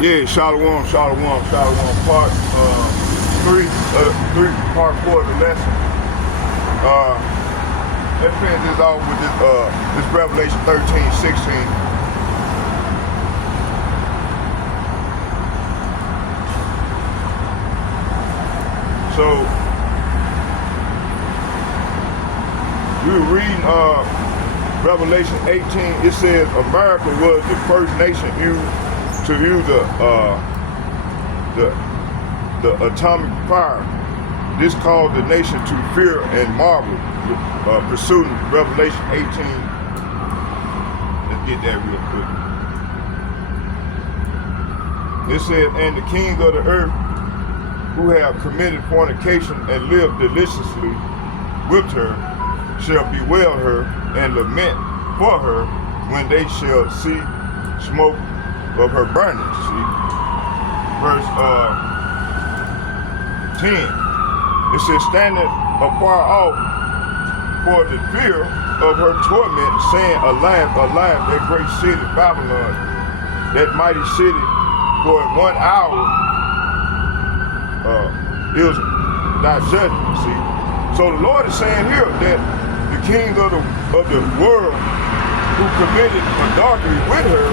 Yeah, Shalom, part part 4 of the lesson. Let's finish this off with this Revelation 13:16. So we were reading Revelation 18. It says America was the first nation to use the atomic fire. This caused the nation to fear and marvel, pursuing Revelation 18. Let's get that real quick. It says, and the kings of the earth who have committed fornication and lived deliciously with her shall bewail her and lament for her when they shall see smoke of her burning. See, verse 10. It says, standing afar off for the fear of her torment, saying, alive, alive, that great city Babylon, that mighty city, for in 1 hour is thy judgment. See, so the Lord is saying here that the king of the world who committed adultery with her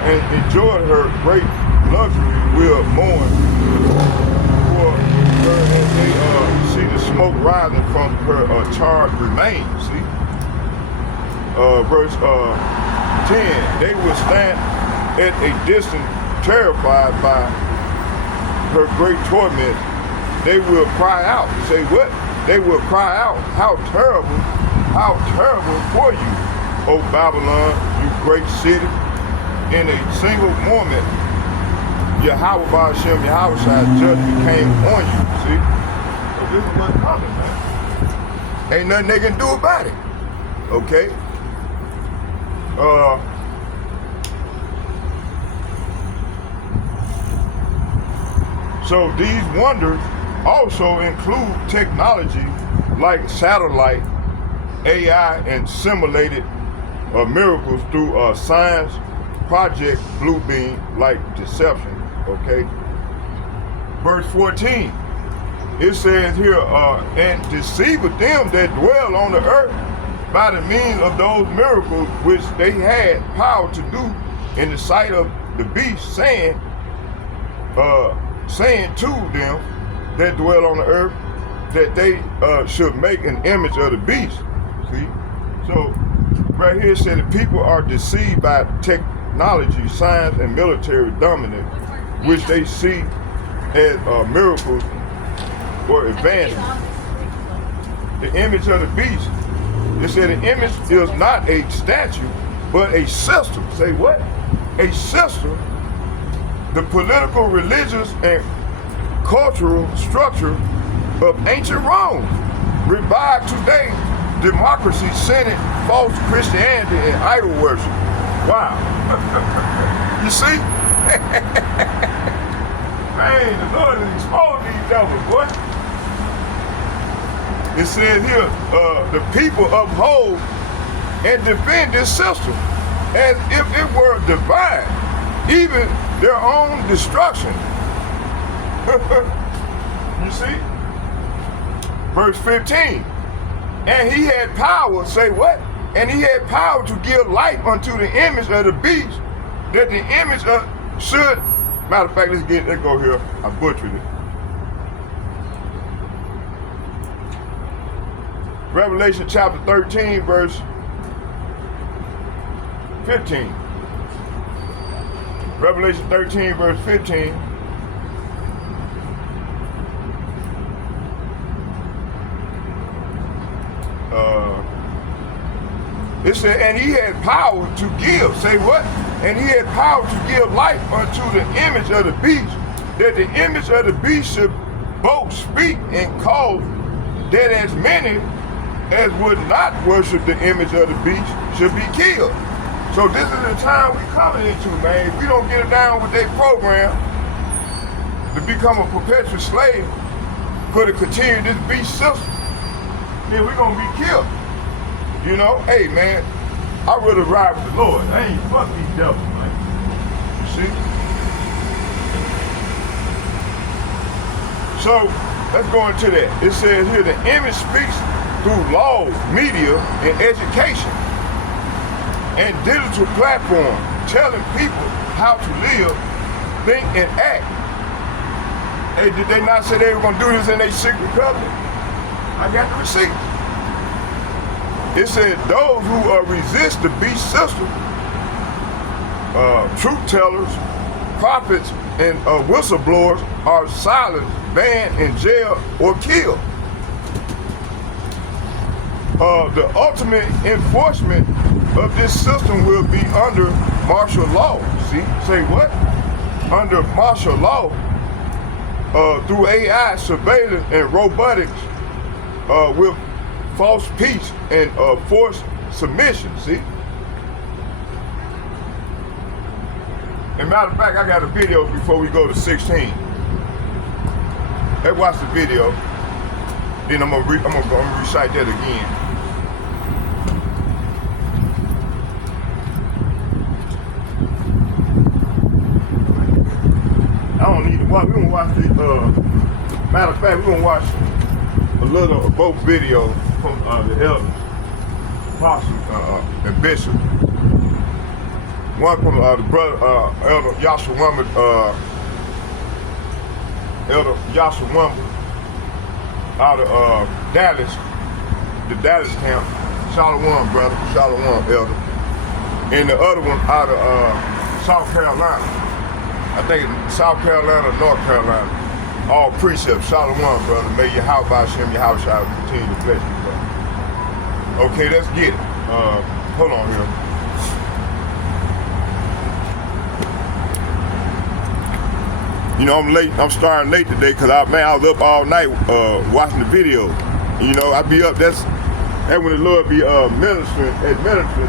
and enjoyed her great luxury will mourn for her as they see the smoke rising from her charred remains. See, verse 10. They will stand at a distance, terrified by her great torment. They will cry out. Say what? They will cry out, how terrible for you, O Babylon, you great city. In a single moment, Yahweh Ba'Shem, Yahweh's judgment came on you. See? So this is what's coming, man. Ain't nothing they can do about it. Okay? So these wonders also include technology like satellite, AI, and simulated miracles through science, Project Bluebeam, like deception. Okay. Verse 14. It says here, and deceiveth them that dwell on the earth by the means of those miracles which they had power to do in the sight of the beast, saying to them that dwell on the earth that they should make an image of the beast. See? So right here it said that people are deceived by technology, science, and military dominance, which they see as miracles or advancement. The image of the beast. It said the image is not a statue, but a system. Say what? A system. The political, religious, and cultural structure of ancient Rome, revived today, democracy, Senate, false Christianity, and idol worship. Wow. You see? Man, the Lord has exposed these devils, boy. It says here, the people uphold and defend this system as if it were divine, even their own destruction. You see? Verse 15. And he had power, say what? And he had power to give life unto the image of the beast, that the image of should, matter of fact, let's go here. I butchered it. Revelation chapter 13, verse 15. Revelation 13, verse 15. It said, and he had power to give, say what? And he had power to give life unto the image of the beast, that the image of the beast should both speak and cause that as many as would not worship the image of the beast should be killed. So this is the time we coming into, man. If we don't get it down with their program to become a perpetual slave for to continue this beast system, then we're gonna be killed. You know, hey man, I'd rather ride with the Lord. I ain't fuck these devils, man. You see? So let's go into that. It says here the image speaks through laws, media, and education, and digital platforms, telling people how to live, think, and act. Hey, did they not say they were gonna do this in their secret covenant? I got the receipt. It said those who resist the beast system, truth tellers, prophets, and whistleblowers are silenced, banned, in jail, or killed. The ultimate enforcement of this system will be under martial law. See? Say what? Under martial law, through AI, surveillance, and robotics, with false peace and forced submission. See? And matter of fact, I got a video before we go to 16. Let's watch the video. Then I'm gonna recite that again. I don't need to watch. We're gonna watch the. Matter of fact, we're gonna watch a little of both videos from the elders, apostle and bishop. One from the brother Elder Yashua Wamba, Elder Yashua Wamba out of Dallas, the Dallas camp. Shalom, brother. Shalom, elder. And the other one out of South Carolina. I think it's South Carolina, North Carolina. All precepts. Shalom, brother. May your house by Hashem, your house shall continue to bless you, brother. Okay, let's get it. Hold on here. You know, I'm late. I'm starting late today because I was up all night watching the video. You know, I be up. That's when the Lord be administering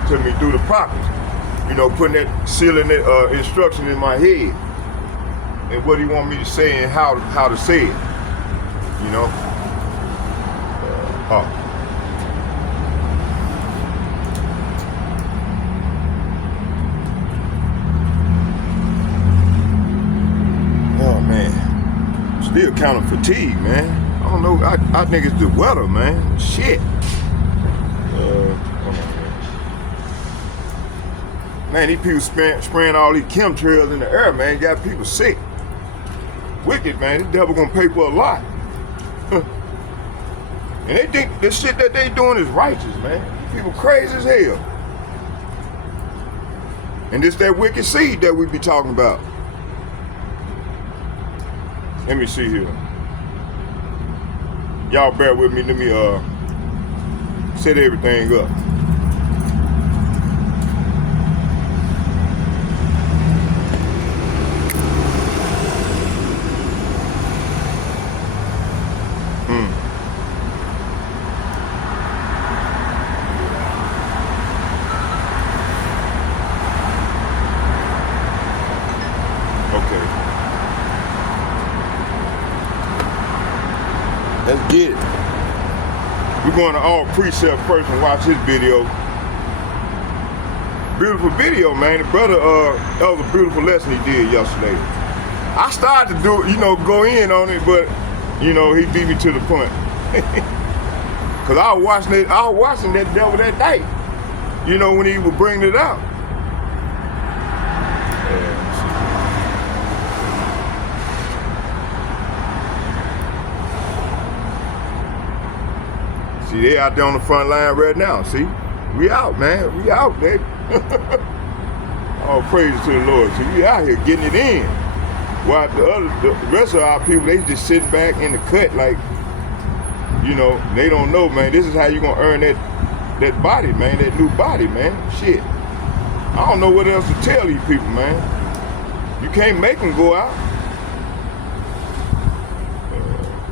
to me through the prophets. You know, putting that, sealing that instruction in my head, and what He want me to say and how to say it. You know. Oh man, still kind of fatigued, man. I don't know. I think it's the weather, man. Shit. Man, these people spraying all these chemtrails in the air, man. Got people sick. Wicked, man. This devil gonna pay for a lot. And they think the shit that they doing is righteous, man. These people crazy as hell. And this that wicked seed that we be talking about. Let me see here. Y'all bear with me. Let me set everything up. Let's get it. We're going to all precept first and watch his video. Beautiful video, man. The brother, that was a beautiful lesson he did yesterday. I started to do, go in on it, but, he beat me to the punch. Cause I was watching that devil that night. When he was bringing it out. See, they out there on the front line right now. See, we out, man. We out, baby. All praise to the Lord. See, we out here getting it in. While the rest of our people, they just sitting back in the cut like, they don't know, man. This is how you gonna earn that body, man. That new body, man. Shit. I don't know what else to tell these people, man. You can't make them go out.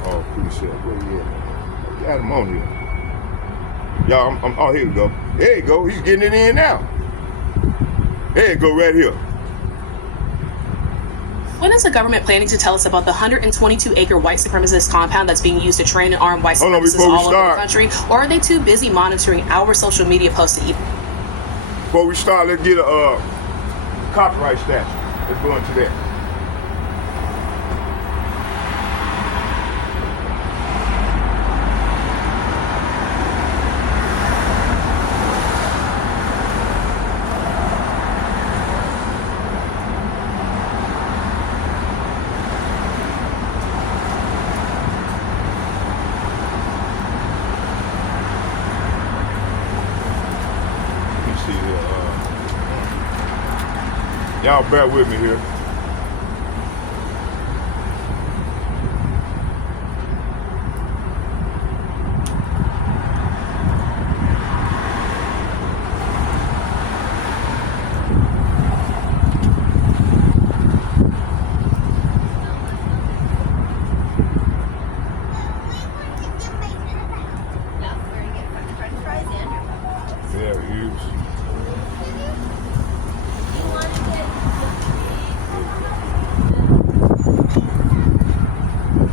Oh, pretty sure. Where he at, man? Got him on here. Y'all, oh, here we go. There you go. He's getting it in now. There you go, right here. When is the government planning to tell us about the 122-acre white supremacist compound that's being used to train and arm white supremacists all over the country? Or are they too busy monitoring our social media posts to even? Before we start, let's get a copyright statute. Let's go into that. Y'all bear with me here.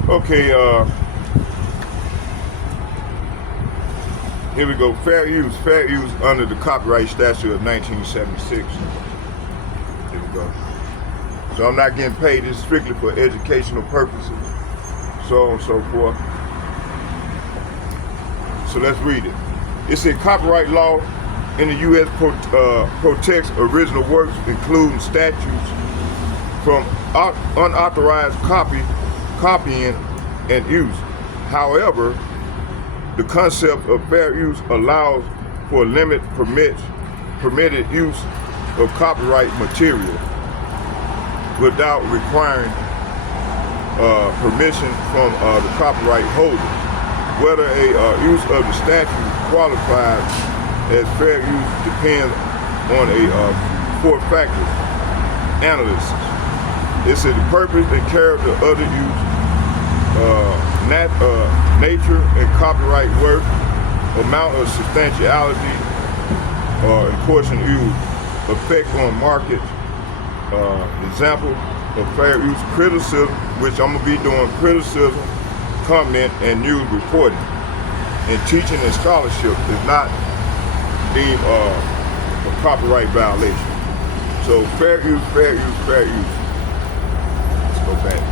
Okay, here we go. Fair use under the copyright statute of 1976. Here we go. So I'm not getting paid. This is strictly for educational purposes, so on and so forth. So let's read it. It said copyright law in the U.S. protects original works, including statutes from unauthorized copying and use. However, the concept of fair use allows for permitted use of copyright material without requiring permission from the copyright holder. Whether a use of the statute qualifies as fair use depends on a four factors analysis. It said the purpose and character of the use, nature and copyright work, amount of substantiality, important use, effect on market, example of fair use, criticism, which I'm gonna be doing criticism, comment, and news reporting. And teaching and scholarship is not deemed a copyright violation. So fair use, fair use, fair use. Let's go back.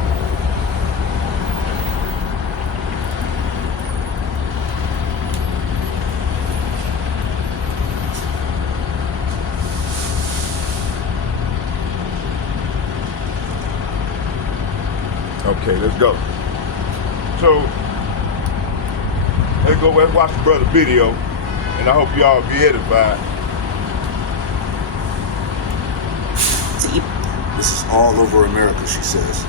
Okay, let's go. So, let's watch the brother video, and I hope y'all be edified. This is all over America, she says.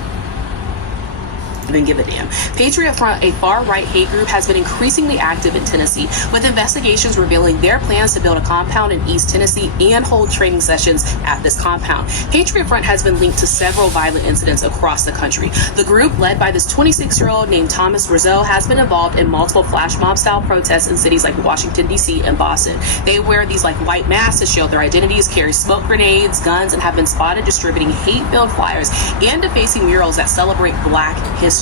Even give a damn. Patriot Front, a far-right hate group, has been increasingly active in Tennessee, with investigations revealing their plans to build a compound in East Tennessee and hold training sessions at this compound. Patriot Front has been linked to several violent incidents across the country. The group, led by this 26-year-old named Thomas Rizzo, has been involved in multiple flash mob-style protests in cities like Washington, D.C. and Boston. They wear these white masks to shield their identities, carry smoke grenades, guns, and have been spotted distributing hate-filled flyers and defacing murals that celebrate Black history.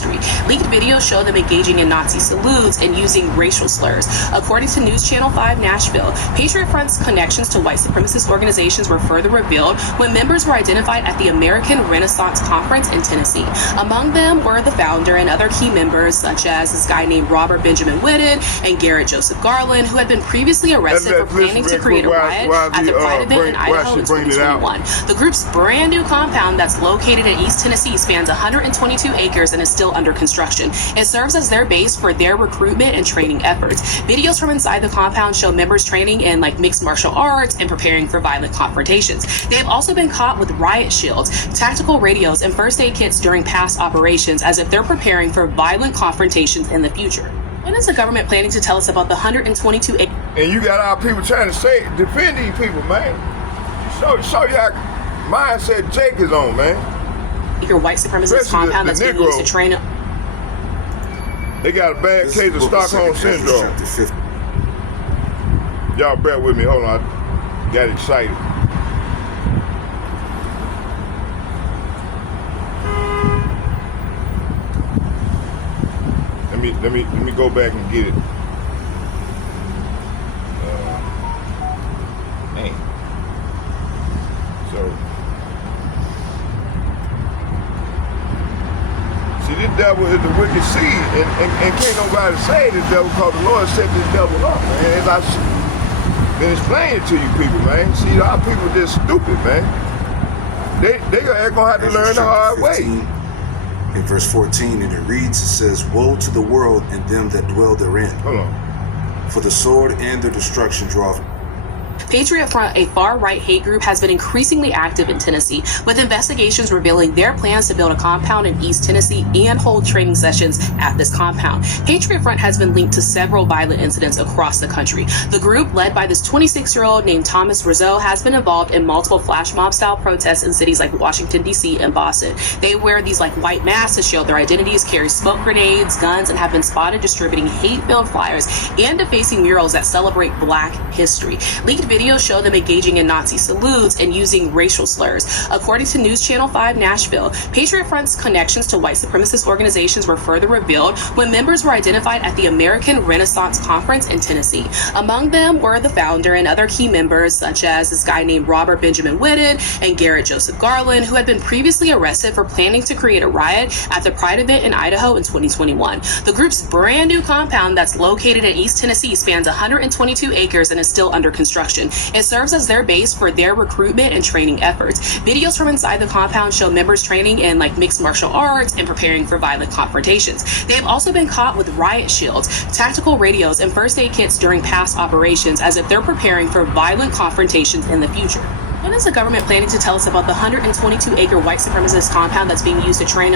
Leaked videos show them engaging in Nazi salutes and using racial slurs. According to News Channel 5 Nashville, Patriot Front's connections to white supremacist organizations were further revealed when members were identified at the American Renaissance Conference in Tennessee. Among them were the founder and other key members, such as this guy named Robert Benjamin Whitten and Garrett Joseph Garland, who had been previously arrested for planning to create a riot at the Pride event in Idaho in 2021. The group's brand new compound that's located in East Tennessee spans 122 acres and is still under construction. It serves as their base for their recruitment and training efforts. Videos from inside the compound show members training in mixed martial arts and preparing for violent confrontations. They have also been caught with riot shields, tactical radios, and first aid kits during past operations, as if they're preparing for violent confrontations in the future. When is the government planning to tell us about the 122 acres? And you got our people trying to defend these people, man. Show you how mindset Jake is on, man. Your white supremacist compound that's being used to train. They got a bad case of Stockholm syndrome. Y'all bear with me. Hold on, I got excited. Let me go back and get it. Man. So. See, this devil is the wicked seed, and can't nobody say this devil, because the Lord set this devil up, man. As I've been explaining to you people, man. See, our people just stupid, man. They're gonna have to learn the hard way. In verse 14, and it reads, it says, "Woe to the world and them that dwell therein. Hold on. For the sword and their destruction draweth." Patriot Front, a far-right hate group, has been increasingly active in Tennessee, with investigations revealing their plans to build a compound in East Tennessee and hold training sessions at this compound. Patriot Front has been linked to several violent incidents across the country. The group, led by this 26-year-old named Thomas Rizzo, has been involved in multiple flash mob-style protests in cities like Washington, D.C. and Boston. They wear these white masks to show their identities, carry smoke grenades, guns, and have been spotted distributing hate-filled flyers and defacing murals that celebrate Black history. Leaked videos show them engaging in Nazi salutes and using racial slurs. According to News Channel 5 Nashville, Patriot Front's connections to white supremacist organizations were further revealed when members were identified at the American Renaissance Conference in Tennessee. Among them were the founder and other key members, such as this guy named Robert Benjamin Whitted and Garrett Joseph Garland, who had been previously arrested for planning to create a riot at the Pride event in Idaho in 2021. The group's brand new compound that's located in East Tennessee spans 122 acres and is still under construction. It serves as their base for their recruitment and training efforts. Videos from inside the compound show members training in mixed martial arts and preparing for violent confrontations. They have also been caught with riot shields, tactical radios, and first aid kits during past operations, as if they're preparing for violent confrontations in the future. When is the government planning to tell us about the 122-acre white supremacist compound that's being used to train?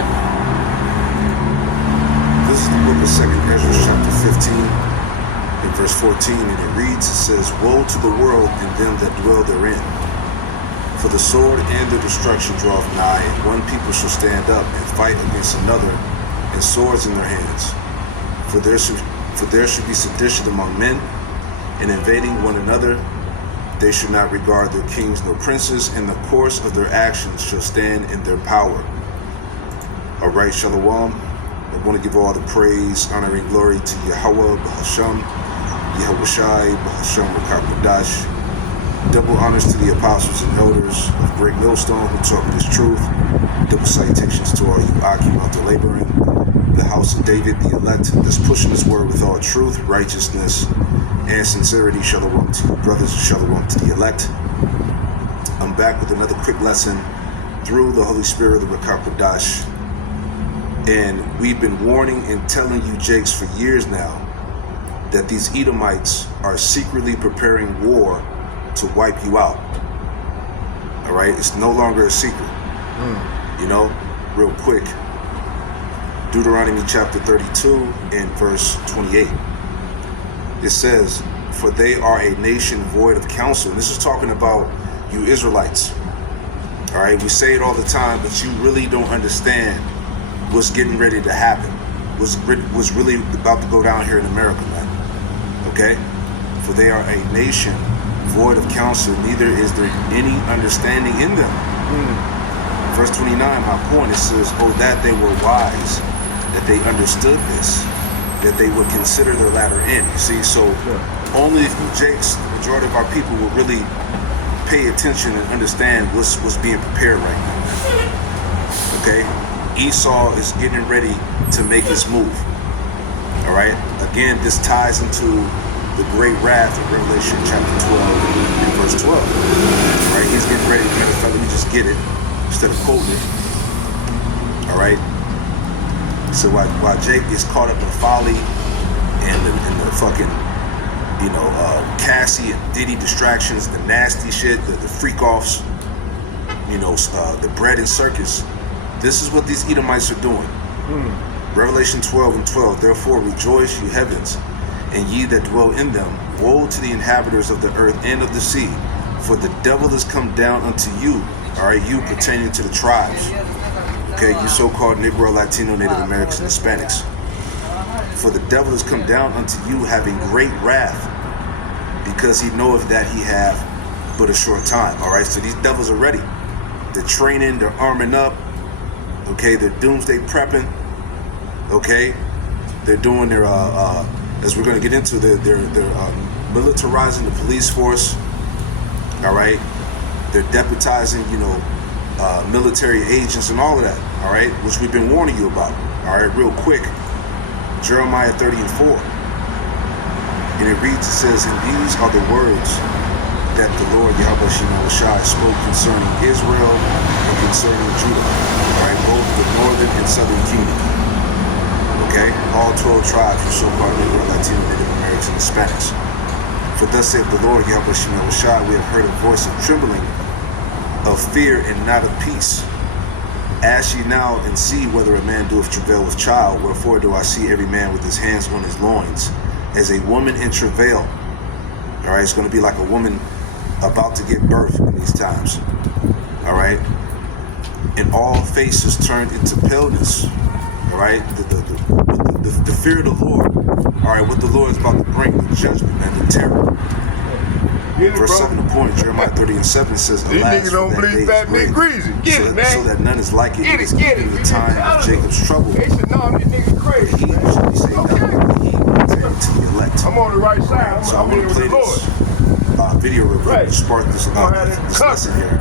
This is the book of 2 Ezra, chapter 15. In verse 14, and it reads, it says, "Woe to the world and them that dwell therein. For the sword and the destruction draweth nigh, and one people shall stand up and fight against another, and swords in their hands. For there should be sedition among men, and invading one another. They should not regard their kings nor princes, and the course of their actions shall stand in their power." All right, Shalom. I want to give all the praise, honor, and glory to Yahweh, Bahasham, Yahushai, Bahasham, Rakakadash. Double honors to the apostles and elders of Great Millstone who taught me this truth. Double salutations to all you Akim out there laboring. The house of David, the elect, that's pushing this word with all truth, righteousness, and sincerity. Shalom to you brothers, shalom to the elect. I'm back with another quick lesson through the Holy Spirit of the Rakakadash. And we've been warning and telling you Jakes for years now that these Edomites are secretly preparing war to wipe you out. All right, it's no longer a secret. You know, real quick. Deuteronomy chapter 32 and verse 28. It says, "For they are a nation void of counsel." And this is talking about you Israelites. All right, we say it all the time, but you really don't understand what's getting ready to happen, what's really about to go down here in America, man. Okay? "For they are a nation void of counsel, neither is there any understanding in them." Verse 29, my point, it says, "Oh, that they were wise, that they understood this, that they would consider their latter end." You see, so only if you Jakes, the majority of our people, will really pay attention and understand what's being prepared right now. Okay? Esau is getting ready to make his move. All right. Again, this ties into the great wrath of Revelation chapter 12 and verse 12. All right. He's getting ready. Matter of fact, let me just get it instead of quoting it. All right. So while Jake gets caught up in folly and the fucking, Cassie and Diddy distractions, the nasty shit, the freak offs, the bread and circus. This is what these Edomites are doing. Revelation 12 and 12. "Therefore rejoice, ye heavens, and ye that dwell in them. Woe to the inhabitants of the earth and of the sea, for the devil is come down unto you." All right, you pertaining to the tribes. Okay, you so-called Negro, Latino, Native Americans, and Hispanics. "For the devil is come down unto you, having great wrath, because he knoweth that he have but a short time." All right, so these devils are ready. They're training, they're arming up. Okay, they're doomsday prepping. Okay, they're doing their as we're going to get into, they're militarizing the police force. All right, they're deputizing military agents and all of that. All right, which we've been warning you about. All right, real quick, Jeremiah 30 and 4, and it reads, it says, "And these are the words that the Lord Yahweh Shai spoke concerning Israel and concerning Judah." All right, both the northern and southern kingdom. Okay, all 12 tribes are so-called Negro, Latino, Native Americans, and Hispanics. For thus saith the Lord, Yahweh Shemel Shai, we have heard a voice of trembling, of fear and not of peace. Ask ye now and see whether a man doeth travail with child. Wherefore do I see every man with his hands on his loins, as a woman in travail. All right, it's going to be like a woman about to give birth in these times. All right, and all faces turned into paleness. All right, the fear of the Lord. All right, what the Lord is about to bring, the judgment and the terror. Verse 7 the point, Jeremiah 30:7 says, These alas, niggas don't for that believe day fat is nigga great, greasy. Get it, man. so that none is like it. Get It is it. even the time of Jacob's trouble. They said, no, this nigga crazy, He man. shall be saved out of the heat to the elect. I'm on the right side. So I'm I'm in going to with play the Lord. this video real quick Right. to spark this lesson here.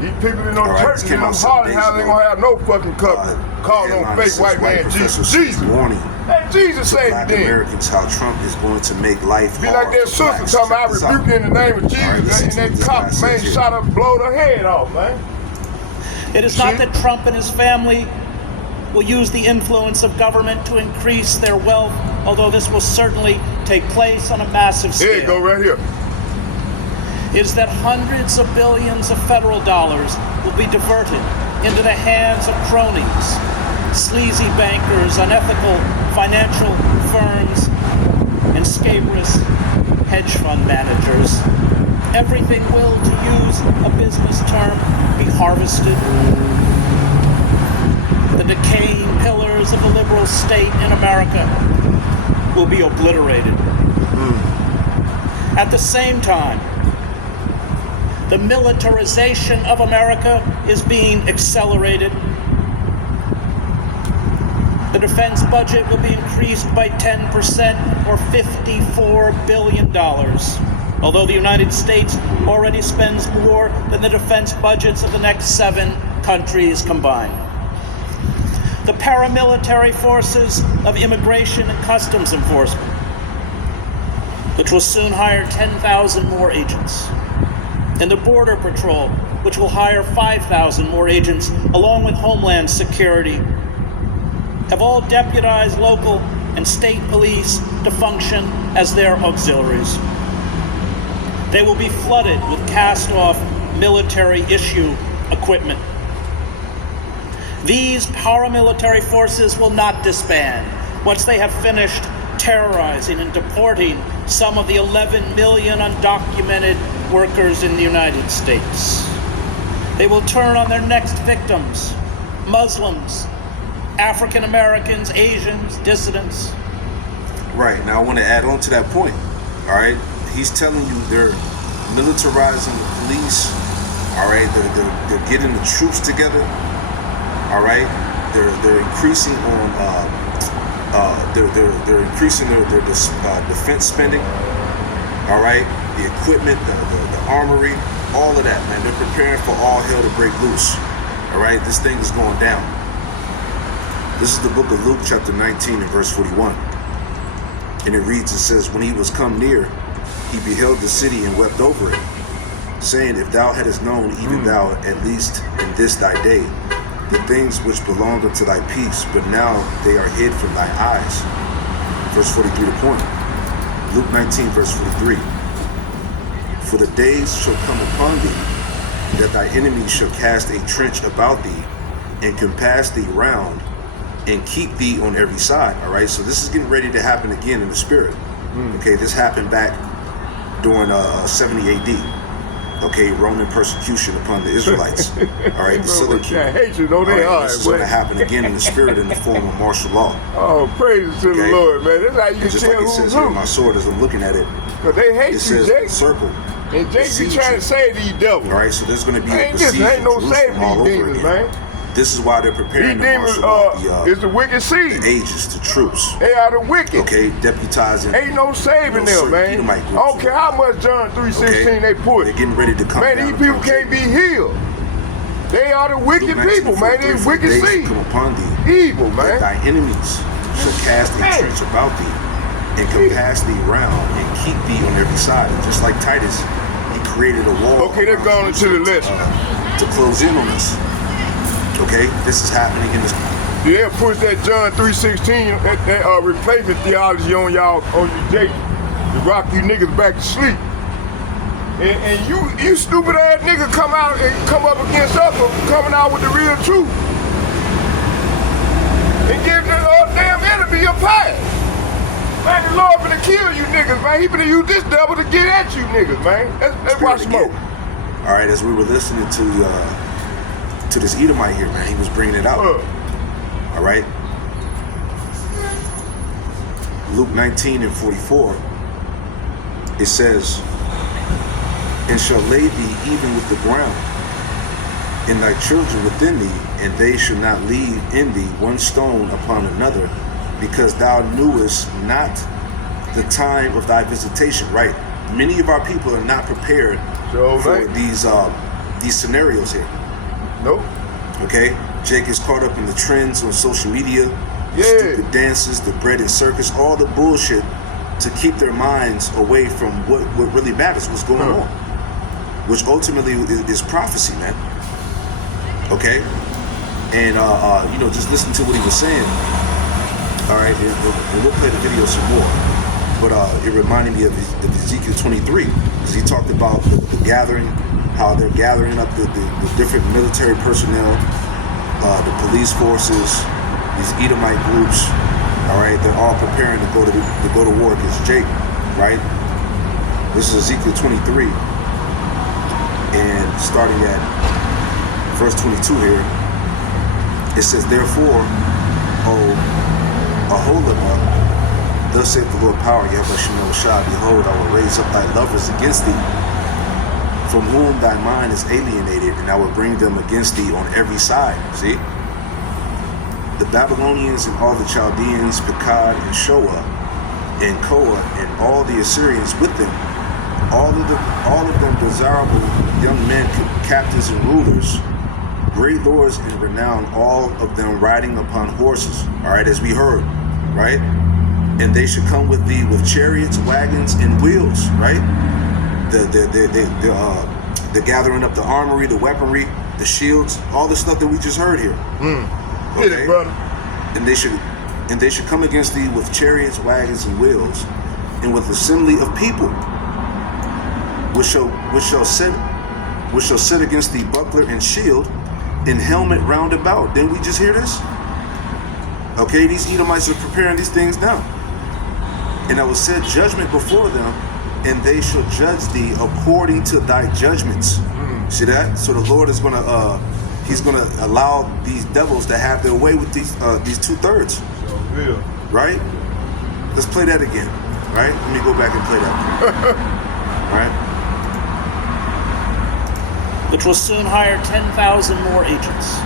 These people in those All right, churches this came in them out 7 hollering days how they ago. gonna have no fucking cover. Calling on Headline fake says, white man professor Jesus. seeks warning Hey, Jesus to saved black me then. Americans how Trump is going to make life Be hard like that for sister blacks. talking about I Check this out. rebuke you in the name of Jesus, right, listen and to what that this cop guy says man here. shot her, blowed her head off, man. It is not that Trump and his family will use the influence of government to increase their wealth, although this will certainly take place on a massive scale. Here you go, right here. It is that hundreds of billions of federal dollars will be diverted into the hands of cronies, sleazy bankers, unethical financial firms, and scabrous hedge fund managers. Everything will, to use a business term, be harvested. The decaying pillars of the liberal state in America will be obliterated. At the same time, the militarization of America is being accelerated. The defense budget will be increased by 10% or $54 billion. Although the United States already spends more than the defense budgets of the next 7 countries combined. The paramilitary forces of Immigration and Customs Enforcement, which will soon hire 10,000 more agents, and the Border Patrol, which will hire 5,000 more agents, along with Homeland Security, have all deputized local and state police to function as their auxiliaries. They will be flooded with cast-off military-issue equipment. These paramilitary forces will not disband once they have finished terrorizing and deporting some of the 11 million undocumented workers in the United States. They will turn on their next victims, Muslims, African Americans, Asians, dissidents. Right, now I want to add on to that point. All right, he's telling you they're militarizing the police. All right, they're getting the troops together. All right, they're increasing on they're increasing their defense spending. All right, the equipment, the armory, all of that, man. They're preparing for all hell to break loose. All right, this thing is going down. This is the book of Luke, chapter 19 and verse 41. And it reads, it says, when he was come near, he beheld the city and wept over it, saying, if thou hadst known, even thou, at least in this thy day, the things which belong unto thy peace, but now they are hid from thy eyes. Verse 43 the point. Luke 19, verse 43. For the days shall come upon thee, that thy enemies shall cast a trench about thee, and compass thee round, and keep thee on every side. All right, so this is getting ready to happen again in the spirit. Okay, this happened back during 70 AD. Okay, Roman persecution upon the Israelites. All right, the southern kingdom. I hate you, know they All right, are. this is going to happen again in the spirit in the form of martial law. Oh, praise to the Okay. Lord, man. That's how you can Just tell like it who's says here on my who. sword as I'm looking at it, Because they hate it you, says Jake. circle. And Jake be besiege trying you. to save these devils. All right, so there's going to be a Ain't this besiege ain't in no Jerusalem saving all these over demons, again. man. This is why they're preparing These the demons martial law, is the wicked seed. the ages, the troops. They are the wicked. Okay, deputizing. Ain't no saving them, certain man. Edomite I groups. don't care how much John 3:16 they put. They're getting ready to come Man, down these people upon can't be Jacob. healed. They are the wicked Luke 19, people, man. They 43, for wicked days shall seed. come upon thee, Evil, that man. thy enemies shall cast a Hey. trench about thee, and compass thee round, and keep thee on every side. And just like Titus, he created a wall. Okay, they're around going into the Jerusalem, lesson. to close in on us. Okay, this is happening in this. Yeah, push that John 3:16, that replacement theology on y'all, on you, Jake. to rock you niggas back to sleep. And you stupid ass nigga come out and come up against us for coming out with the real truth. And give the damn enemy a pass. Man, the Lord finna kill you niggas, man. He finna use this devil to get at you niggas, man. Let's watch smoke. All right, as we were listening to this Edomite here, man, he was bringing it out. All right. Luke 19:44, it says, and shall lay thee even with the ground, and thy children within thee, and they shall not leave in thee one stone upon another, because thou knewest not the time of thy visitation. Right? Many of our people are not prepared for these scenarios here. Nope. Okay? Jake is caught up in the trends on social media, the stupid dances, the bread and circus, all the bullshit to keep their minds away from what really matters, what's going on, which ultimately is prophecy, man. Okay? And, just listen to what he was saying. All right, and we'll play the video some more. But it reminded me of Ezekiel 23, because he talked about the gathering, how they're gathering up the different military personnel, the police forces, these Edomite groups. All right, they're all preparing to go to war against Jake. Right? This is Ezekiel 23, and starting at verse 22 here, it says, therefore, O Aholibah, thus saith the Lord power, Yahweh Shemel Shah, behold, I will raise up thy lovers against thee, from whom thy mind is alienated, and I will bring them against thee on every side. See? The Babylonians and all the Chaldeans, Pekad and Shoah, and Koah, and all the Assyrians with them, all of them desirable young men, captains and rulers, great lords and renown, all of them riding upon horses. All right, as we heard, right? And they should come with thee with chariots, wagons, and wheels. Right? They're gathering up the armory, the weaponry, the shields, all the stuff that we just heard here. Hit it, brother. And they should come against thee with chariots, wagons, and wheels, and with assembly of people, which shall sit against thee buckler and shield, and helmet round about. Didn't we just hear this? Okay, these Edomites are preparing these things now. And I will set judgment before them, and they shall judge thee according to thy judgments. See that? So the Lord is gonna He's gonna allow these devils to have their way with these 2/3. Right? Let's play that again. Right? Let me go back and play that. Right? Which will soon hire 10,000 more agents.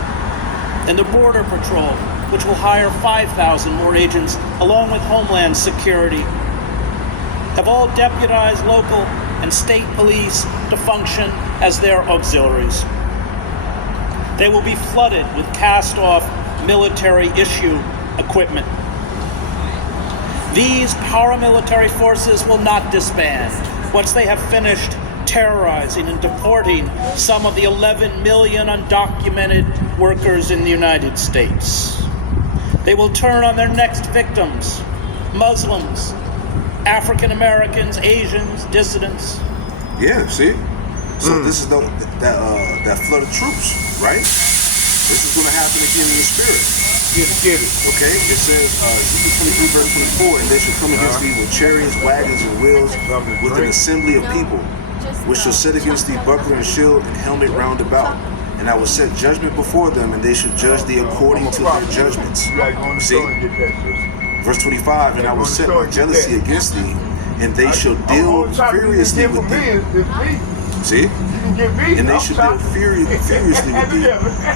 And the Border Patrol, which will hire 5,000 more agents, along with Homeland Security, have all deputized local and state police to function as their auxiliaries. They will be flooded with cast-off military issue equipment. These paramilitary forces will not disband once they have finished terrorizing and deporting some of the 11 million undocumented workers in the United States. They will turn on their next victims, Muslims, African Americans, Asians, dissidents. Yeah, see? So this is that flood of troops, right? This is going to happen again in the spirit. Get it. Okay? It says, Ezekiel 23, verse 24, and they shall come against thee with chariots, wagons, and wheels, with an assembly of people, which shall set against thee buckler and shield and helmet round about. And I will set judgment before them, and they shall judge thee according to their judgments. See? Verse 25, and I will set my jealousy against thee, and they shall deal furiously with thee. See? And they should deal furiously with thee.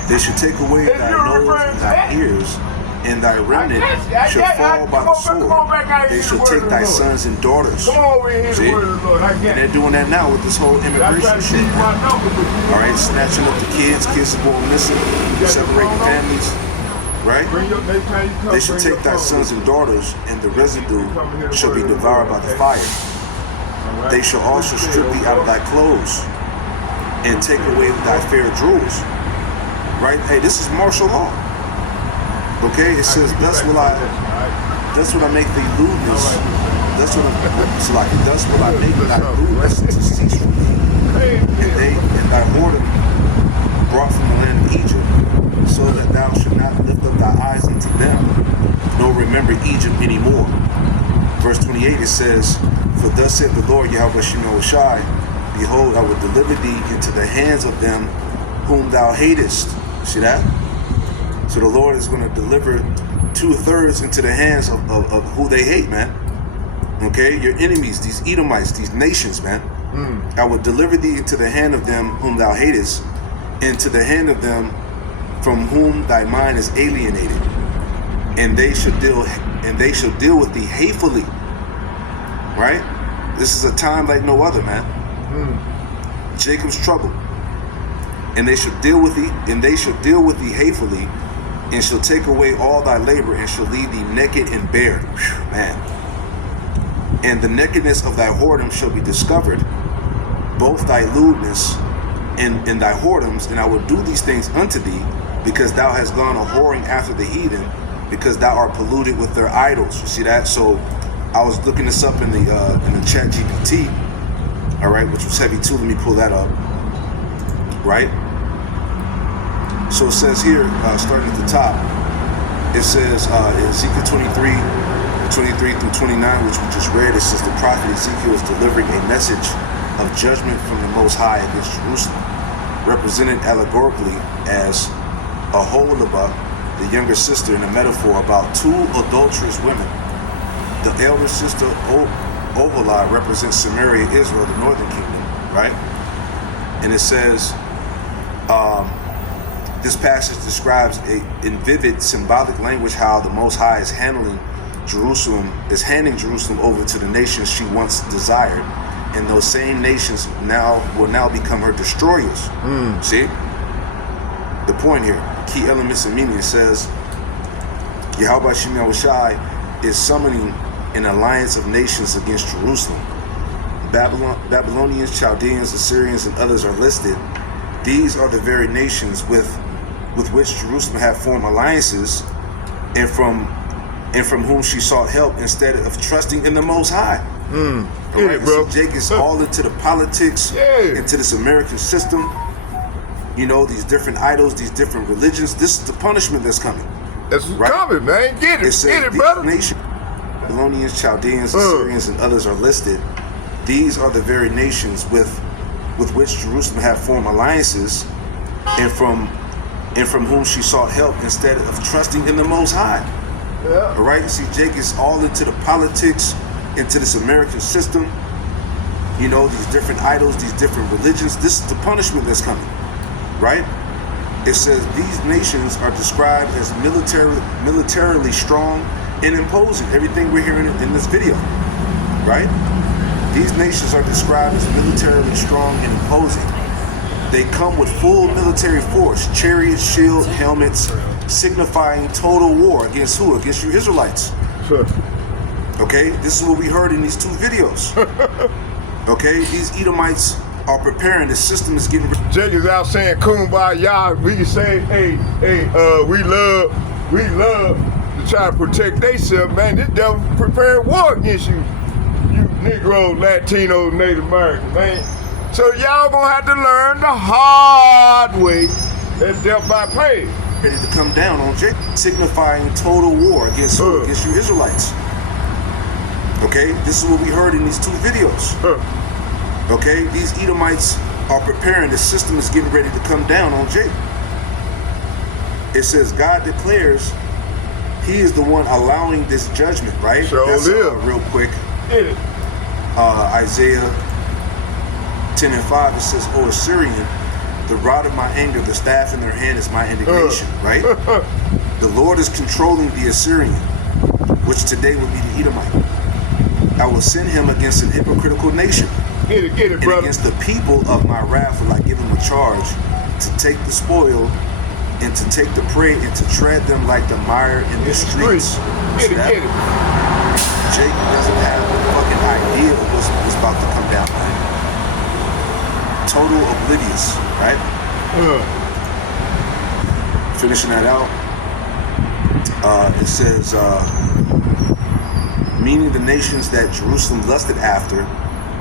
They should take away thy nose and thy ears, and thy remnant shall fall by the sword. They shall take thy sons and daughters. See? And they're doing that now with this whole immigration shit. All right, snatching up the kids are going missing, separating families. Right? They shall take thy sons and daughters, and the residue shall be devoured by the fire. They shall also strip thee out of thy clothes, and take away thy fair jewels. Right? Hey, this is martial law. Okay? It says, thus will I make thee lewdness thus will I make thy lewdness to cease from thee, and thy whoredom brought from the land of Egypt, so that thou should not lift up thy eyes unto them, nor remember Egypt anymore. Verse 28, it says, for thus saith the Lord Yahweh Shai, behold, I will deliver thee into the hands of them whom thou hatest. See that? So the Lord is going to deliver 2/3 into the hands of who they hate, man. Okay? Your enemies, these Edomites, these nations, man. I will deliver thee into the hand of them whom thou hatest, into the hand of them from whom thy mind is alienated. And they shall deal with thee hatefully. Right? This is a time like no other, man. Jacob's trouble. And they shall deal with thee hatefully, and shall take away all thy labor, and shall leave thee naked and bare. Whew, man. And the nakedness of thy whoredom shall be discovered, both thy lewdness and thy whoredoms, and I will do these things unto thee, because thou hast gone a whoring after the heathen, because thou art polluted with their idols. You see that? So I was looking this up in the chat GPT, all right, which was heavy too. Let me pull that up, right? So it says here, starting at the top, it says Ezekiel 23 through 29, which we just read, it says the prophet Ezekiel is delivering a message of judgment from the Most High against Jerusalem, represented allegorically as Aholibah, the younger sister, in a metaphor about two adulterous women. The elder sister, Oholah, represents Samaria, Israel, the northern kingdom, right? And it says, this passage describes in vivid symbolic language how the Most High is handing Jerusalem over to the nations she once desired, and those same nations will now become her destroyers. See? The point here, key elements and meaning, it says Yahweh Shai is summoning an alliance of nations against Jerusalem. Babylonians, Chaldeans, Assyrians, and others are listed. These are the very nations with which Jerusalem had formed alliances, and from whom she sought help instead of trusting in the Most High. All right, bro. See, Jake is all into the politics, into this American system. You know, these different idols, these different religions. This is the punishment that's coming. That's coming, man. Get it, brother. Babylonians, Chaldeans, Assyrians, and others are listed. These are the very nations with which Jerusalem had formed alliances, and from whom she sought help instead of trusting in the Most High. All right, see, Jake is all into the politics, into this American system. You know, these different idols, these different religions. This is the punishment that's coming, right? It says these nations are described as militarily strong and imposing. Everything we're hearing in this video, right? These nations are described as militarily strong and imposing. They come with full military force, chariots, shields, helmets, signifying total war against who? Against you Israelites. Okay, this is what we heard in these two videos. Okay, these Edomites are preparing. The system is getting ready. Jake is out saying kumbaya. We can say, hey, we love to try to protect themselves, man. This devil preparing war against you Negro, Latino, Native American, man. So y'all gonna have to learn the hard way. That's death by pain. Ready to come down on Jacob, signifying total war against you Israelites. Okay, this is what we heard in these two videos. Okay, these Edomites are preparing. The system is getting ready to come down on Jacob. It says God declares He is the one allowing this judgment, right? Sure. That's real quick. Isaiah 10:5, it says, "O Assyrian, the rod of my anger, the staff in their hand is my indignation," right? The Lord is controlling the Assyrian, which today would be the Edomite. I will send him against an hypocritical nation. Get it, and brother. Against the people of my wrath will I give him a charge to take the spoil and to take the prey and to tread them like the mire in the streets. Get it. Jake doesn't have a fucking idea of what's about to come down, man. Total oblivious, right? Finishing that out, it says, meaning the nations that Jerusalem lusted after,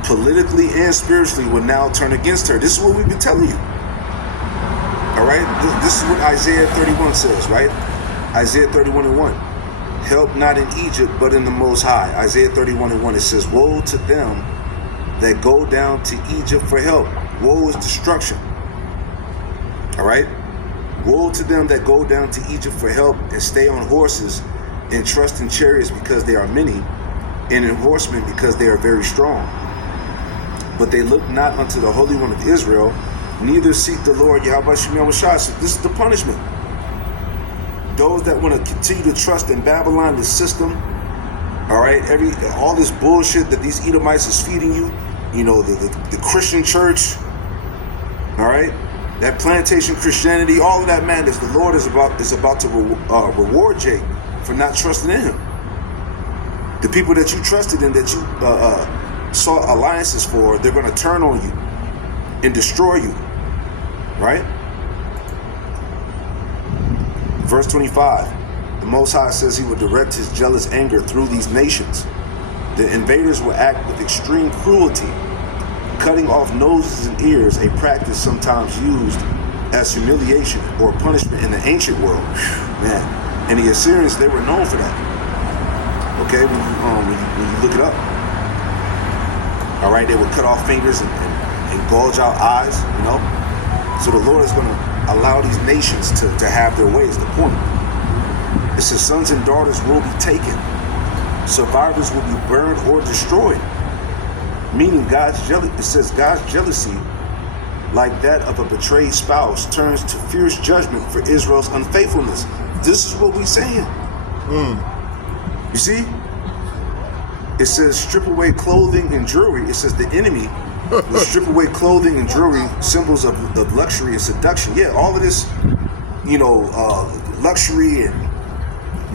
politically and spiritually, would now turn against her. This is what we've been telling you. All right? This is what Isaiah 31 says, right? Isaiah 31:1. Help not in Egypt, but in the Most High. Isaiah 31:1. It says, woe to them that go down to Egypt for help. Woe is destruction. All right? Woe to them that go down to Egypt for help and stay on horses and trust in chariots because they are many, and in horsemen because they are very strong. But they look not unto the Holy One of Israel, neither seek the Lord Yahweh Shemel Mashah. So this is the punishment. Those that want to continue to trust in Babylon, the system, all right, all this bullshit that these Edomites is feeding you, you know, the Christian church, all right, that plantation Christianity, all of that madness, the Lord is about to reward Jake for not trusting in him. The people that you trusted in, that you sought alliances for, they're going to turn on you and destroy you, right? Verse 25, the Most High says he will direct his jealous anger through these nations. The invaders will act with extreme cruelty, cutting off noses and ears, a practice sometimes used as humiliation or punishment in the ancient world. Man, and the Assyrians, they were known for that. Okay, when you look it up. All right, they would cut off fingers and gouge out eyes, you know. So the Lord is going to allow these nations to have their ways. The point. It says sons and daughters will be taken. Survivors will be burned or destroyed. Meaning it says God's jealousy, like that of a betrayed spouse, turns to fierce judgment for Israel's unfaithfulness. This is what we're saying. You see? It says strip away clothing and jewelry. It says the enemy will strip away clothing and jewelry, symbols of luxury and seduction. Yeah, all of this, you know, luxury and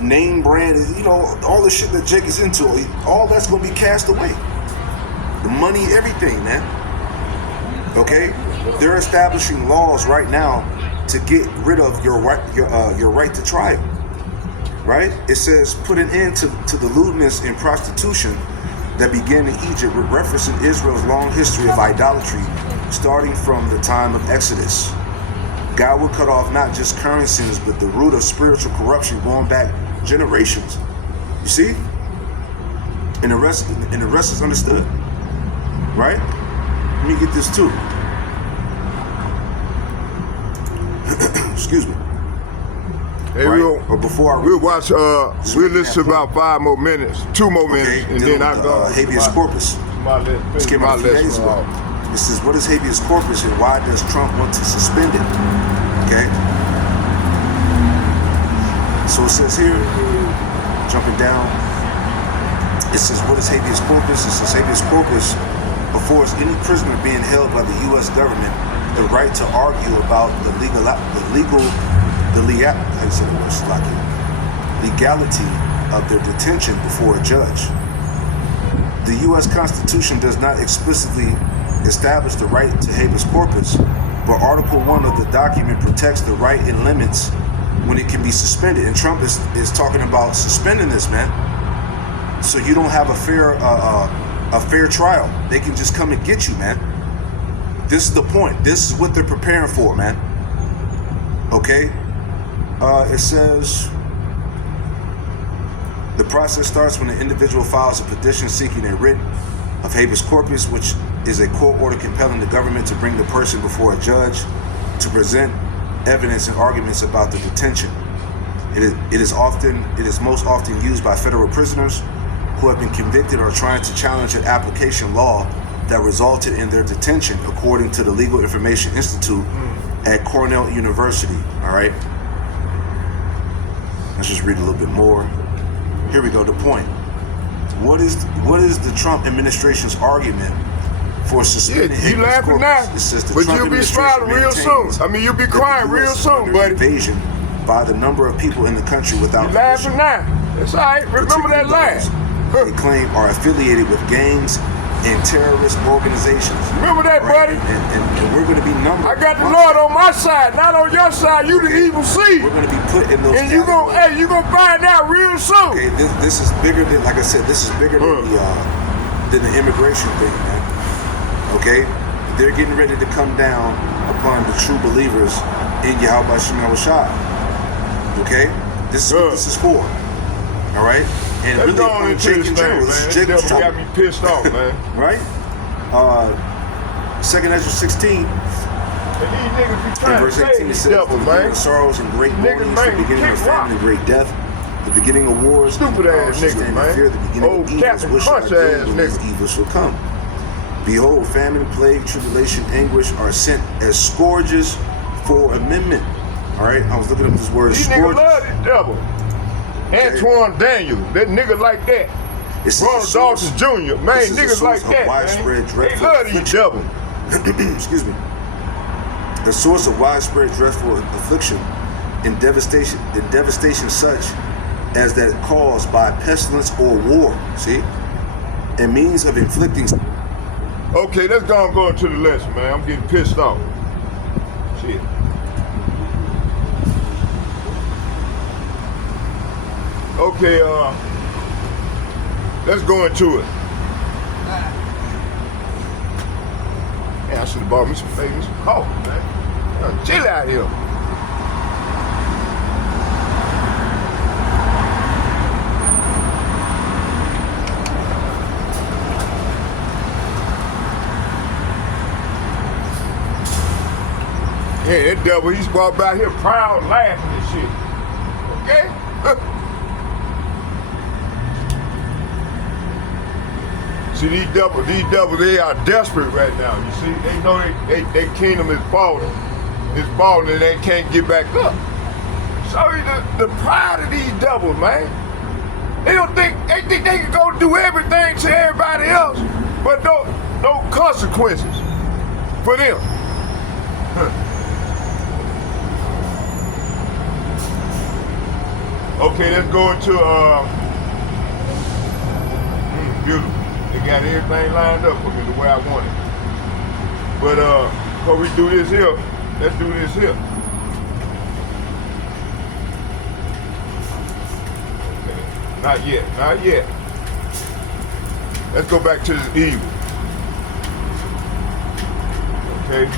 name brand, you know, all the shit that Jake is into, all that's going to be cast away. The money, everything, man. Okay? They're establishing laws right now to get rid of your right to trial. Right? It says put an end to the lewdness and prostitution that began in Egypt, referencing Israel's long history of idolatry, starting from the time of Exodus. God will cut off not just current sins, but the root of spiritual corruption going back generations. You see? And the rest is understood. Right? Let me get this too. Excuse me. Hey, right? we'll watch. We'll listen to about 5 more minutes, 2 more minutes, and then I go. Habeas corpus. This came out a few days ago. This is what is habeas corpus and why does Trump want to suspend it? Okay. So it says here, jumping down. It says what is habeas corpus? It says habeas corpus affords any prisoner being held by the U.S. government the right to argue about the legality of their detention before a judge. The U.S. Constitution does not explicitly establish the right to habeas corpus, but Article 1 of the document protects the right and limits when it can be suspended. And Trump is talking about suspending this, man. So you don't have a fair trial. They can just come and get you, man. This is the point. This is what they're preparing for, man. Okay? It says the process starts when an individual files a petition seeking a writ of habeas corpus, which is a court order compelling the government to bring the person before a judge to present evidence and arguments about the detention. It is most often used by federal prisoners who have been convicted or trying to challenge an application law that resulted in their detention, according to the Legal Information Institute at Cornell University. All right. Let's just read a little bit more. Here we go. The point. What is the Trump administration's argument for suspending you laughing now, but you'll be smiling real soon. I mean, you'll be crying real soon, buddy. Invasion by the number of people in the country without you laughing now. It's all right. Remember that laugh. They claim are affiliated with gangs and terrorist organizations. Remember that, buddy? And we're going to be numbered. I got the Lord on my side, not on your side. You the evil seed. We're going to be put in those and you gonna find out real soon. Okay, this is bigger than, like I said, this is bigger than the immigration thing, man. Okay? They're getting ready to come down upon the true believers in Yahweh Shem Shai. Okay? This is what this is for. All right? And let's really, go on into this thing, man. Jacob's got me pissed off, man. Right? 2nd Ezra 16. And these niggas be In trying verse to 18, say it these says, devils, the beginning man. of sorrows and great mourning, the beginning of famine and great death, the beginning of wars, stupid ass niggas, man. fear, the beginning Old of evils, Captain which shall Crunch come ass when these niggas. evils shall come. Behold, famine, plague, tribulation, anguish are sent as scourges for amendment. All right, I was looking up this word, These niggas scourges. love this devil. Antoine Daniels, that nigga like that. It's Ronald Dawson Jr., man, niggas like that, widespread, man. They dreadful love these devils. excuse me, the source of widespread dreadful affliction and devastation such as that caused by pestilence or war, see, and means of inflicting. Okay, let's go into the lesson, man. I'm getting pissed off. Shit. Okay, let's go into it. Yeah, I should have bought me some coffee, man. Chill out here. Yeah, that devil, he's walking by here proud, laughing and shit. Okay? See, these devils, they are desperate right now. You see, they know their kingdom is falling. It's falling and they can't get back up. So the pride of these devils, man. They think they can go do everything to everybody else, but no consequences for them. Okay, let's go into beautiful. They got everything lined up for me the way I want it. But before we do this here, let's do this here. Okay, not yet. Let's go back to this evil. Okay,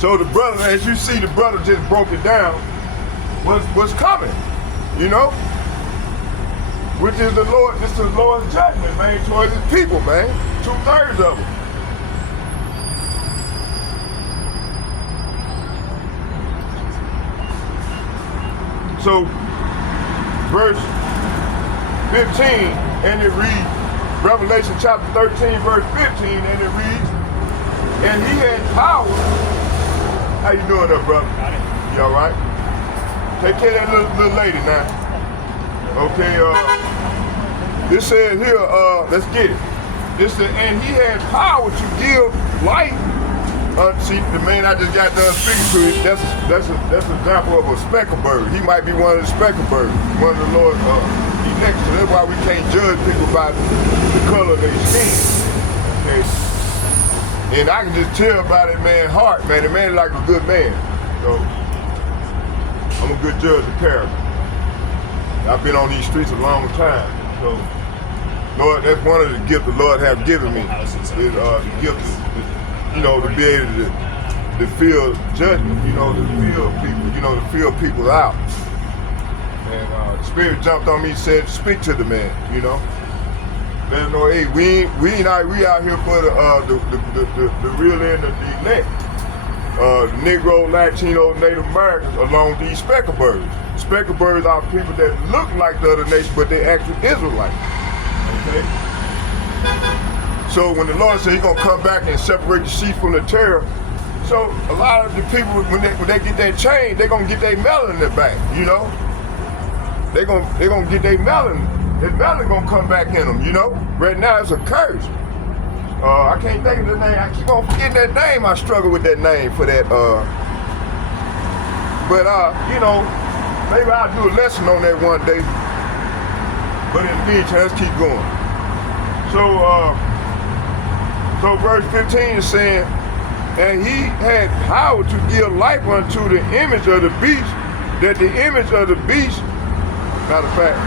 So the brother, as you see, the brother just broke it down. What's coming, you know? Which is the Lord. This is the Lord's judgment, man, towards His people, man. 2/3 of them. So, verse 15, and it reads, Revelation chapter 13, verse 15, and it reads, and He had power. How you doing there, brother? You all right? Take care of that little lady now. Okay, this says here, let's get it. This says, and He had power to give life. See, the man I just got done speaking to, that's an example of a speckled bird. He might be one of the speckled birds, one of the Lord's elect. So that's why we can't judge people by the color of their skin. Okay. And I can just tell by that man's heart, man. The man is like a good man. So I'm a good judge of character. I've been on these streets a long time. So Lord, that's one of the gifts the Lord have given me. Is the gift to be able to feel judgment, to feel people, to feel people out. And the Spirit jumped on me and said, speak to the man, Let him know, hey, we out here for the real end of the elect. Negro, Latino, Native Americans along these speckled birds. Speckled birds are people that look like the other nation, but they're actually Israelites. Okay? So when the Lord said He's gonna come back and separate the sheep from the tare, so a lot of the people when they get that change, they're gonna get their melanin back, They're gonna get their melanin. His melanin gonna come back in them, Right now it's a curse. I can't think of the name. I keep on forgetting that name. I struggle with that name for that But you know, maybe I'll do a lesson on that one day. But in the meantime, let's keep going. So verse 15 is saying, and he had power to give life unto the image of the beast, that the image of the beast, matter of fact,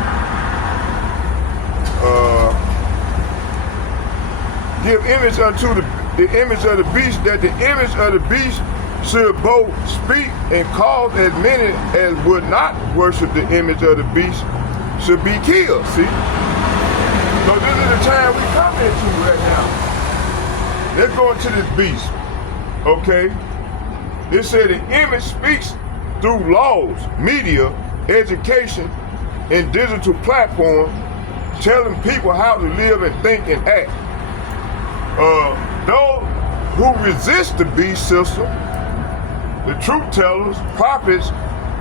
give image unto the image of the beast, that the image of the beast should both speak and cause as many as would not worship the image of the beast should be killed. See? So this is the time we come into right now. Let's go into this beast. Okay? It said the image speaks through laws, media, education, and digital platforms, telling people how to live and think and act. Those who resist the beast system, the truth tellers, prophets,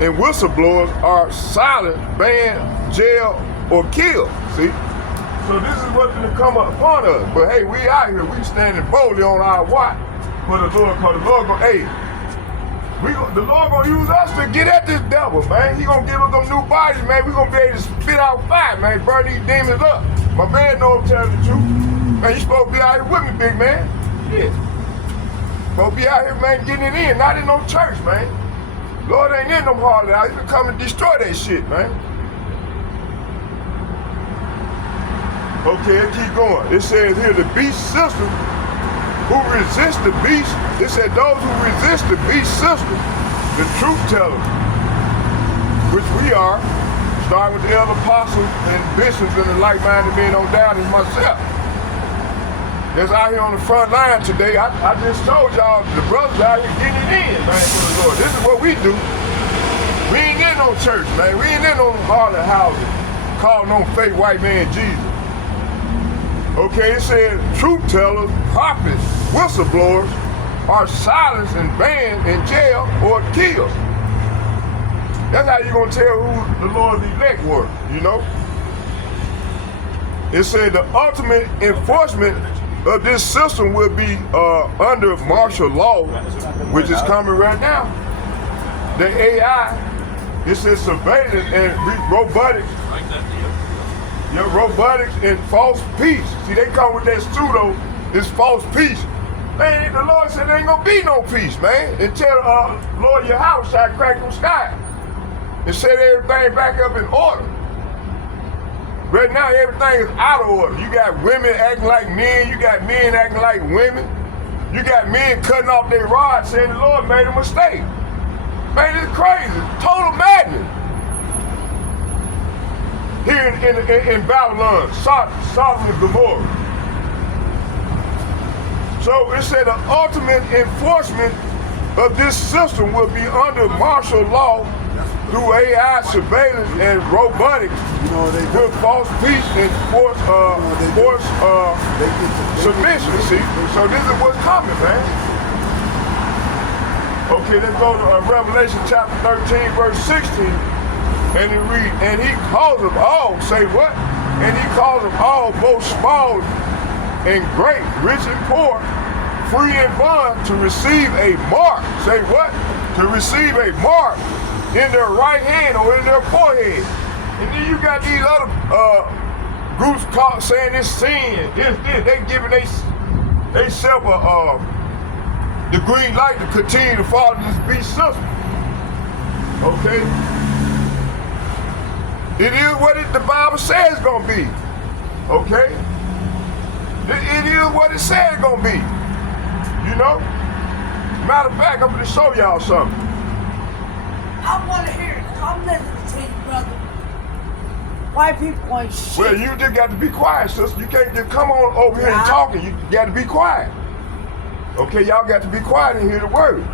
and whistleblowers are silent, banned, jailed, or killed. See? So this is what's going to come upon us. But hey, we out here, we standing boldly on our watch for the Lord, because the Lord going, hey, the Lord going to use us to get at this devil, man. He going to give us them new bodies, man. We going to be able to spit out fire, man, burn these demons up. My man know I'm telling the truth. Man, you supposed to be out here with me, big man. Yeah. Supposed to be out here, man, getting it in, not in no church, man. Lord ain't in them hard out. He's been coming to destroy that shit, man. Okay, let's keep going. It says here, the beast system, who resist the beast, it said those who resist the beast system, the truth tellers, which we are, starting with the other apostles and bishops and the like-minded men on down as myself. That's out here on the front line today. I just told y'all, the brothers out here getting it in, man, for the Lord. This is what we do. We ain't in no church, man. We ain't in no harlot houses calling on fake white man Jesus. Okay, it said truth tellers, prophets, whistleblowers are silenced and banned in jail or killed. That's how you're going to tell who the Lord's elect were, you know? It said the ultimate enforcement of this system will be under martial law, which is coming right now. The AI, it says surveillance and robotics. Your robotics and false peace. See, they come with that pseudo, this false peace. Man, the Lord said there ain't gonna be no peace, man, until Lord your house shall crack the sky and set everything back up in order. Right now, everything is out of order. You got women acting like men, you got men acting like women, you got men cutting off their rods saying the Lord made a mistake. Man, it's crazy, total madness. Here in Babylon, Sodom and Gomorrah. So it said the ultimate enforcement of this system will be under martial law through AI surveillance and robotics with false peace and forced submission, see? So this is what's coming, man. Okay, let's go to Revelation chapter 13, verse 16. And he read, and he calls them all, say what? And he calls them all, both small and great, rich and poor, free and bond, to receive a mark. Say what? To receive a mark in their right hand or in their forehead. And then you got these other groups caught saying it's sin, this. They giving they self the green light to continue to follow this beast system. Okay? It is what the Bible says it's gonna be. Okay? It is what it says it's gonna be. You know? Matter of fact, I'm gonna show y'all something. I wanna hear it. I'm listening to you, brother. White people ain't shit. Well, you just got to be quiet, sister. You can't just come on over here and talking. You got to be quiet. Okay, y'all got to be quiet and hear the word.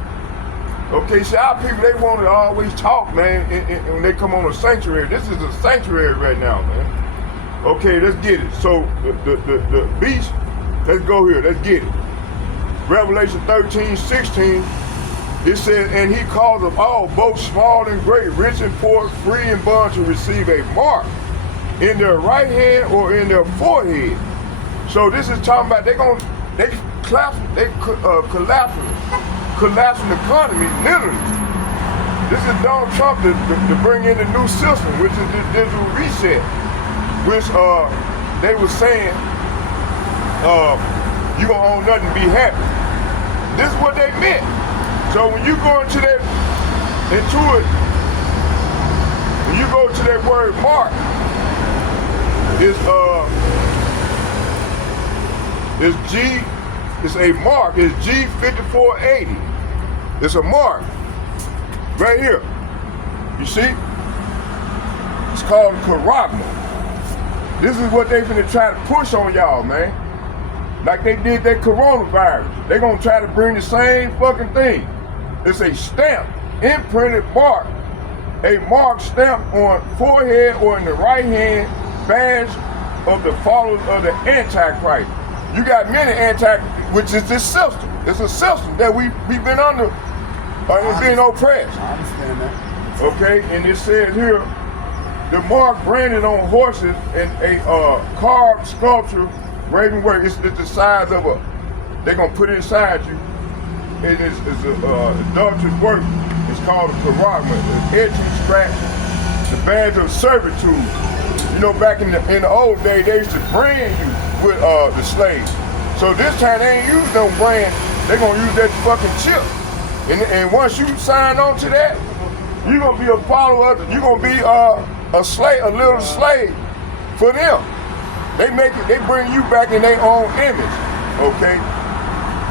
Okay, see, our people, they want to always talk, man, and when they come on a sanctuary. This is a sanctuary right now, man. Okay, let's get it. So, the beast, let's go here, let's get it. Revelation 13:16, it says, and he calls them all, both small and great, rich and poor, free and bond, to receive a mark in their right hand or in their forehead. So this is talking about they collapsing the economy, literally. This is Donald Trump to bring in the new system, which is the digital reset, which they were saying you gonna own nothing, be happy. This is what they meant. So when you go into it, when you go to that word mark, it's a mark, it's G5480. It's a mark. Right here. You see? It's called charagma. This is what they finna try to push on y'all, man. Like they did that coronavirus. They gonna try to bring the same fucking thing. It's a stamp, imprinted mark. A mark stamped on forehead or in the right hand, badge of the followers of the Antichrist. You got many which is this system. It's a system that we've been under, being oppressed. I understand that. Okay, and it says here, the mark branded on horses and a carved sculpture, graven work. It's the size of they're gonna put it inside you. And it's a adulterous work. It's called a charagma, an etching scratch, the badge of servitude. You know, back in the old days, they used to brand you with the slaves. So this time they ain't use no brand, they gonna use that fucking chip. And once you sign on to that, you're gonna be a follower, you're gonna be a slave, a little slave for them. They bring you back in their own image, okay?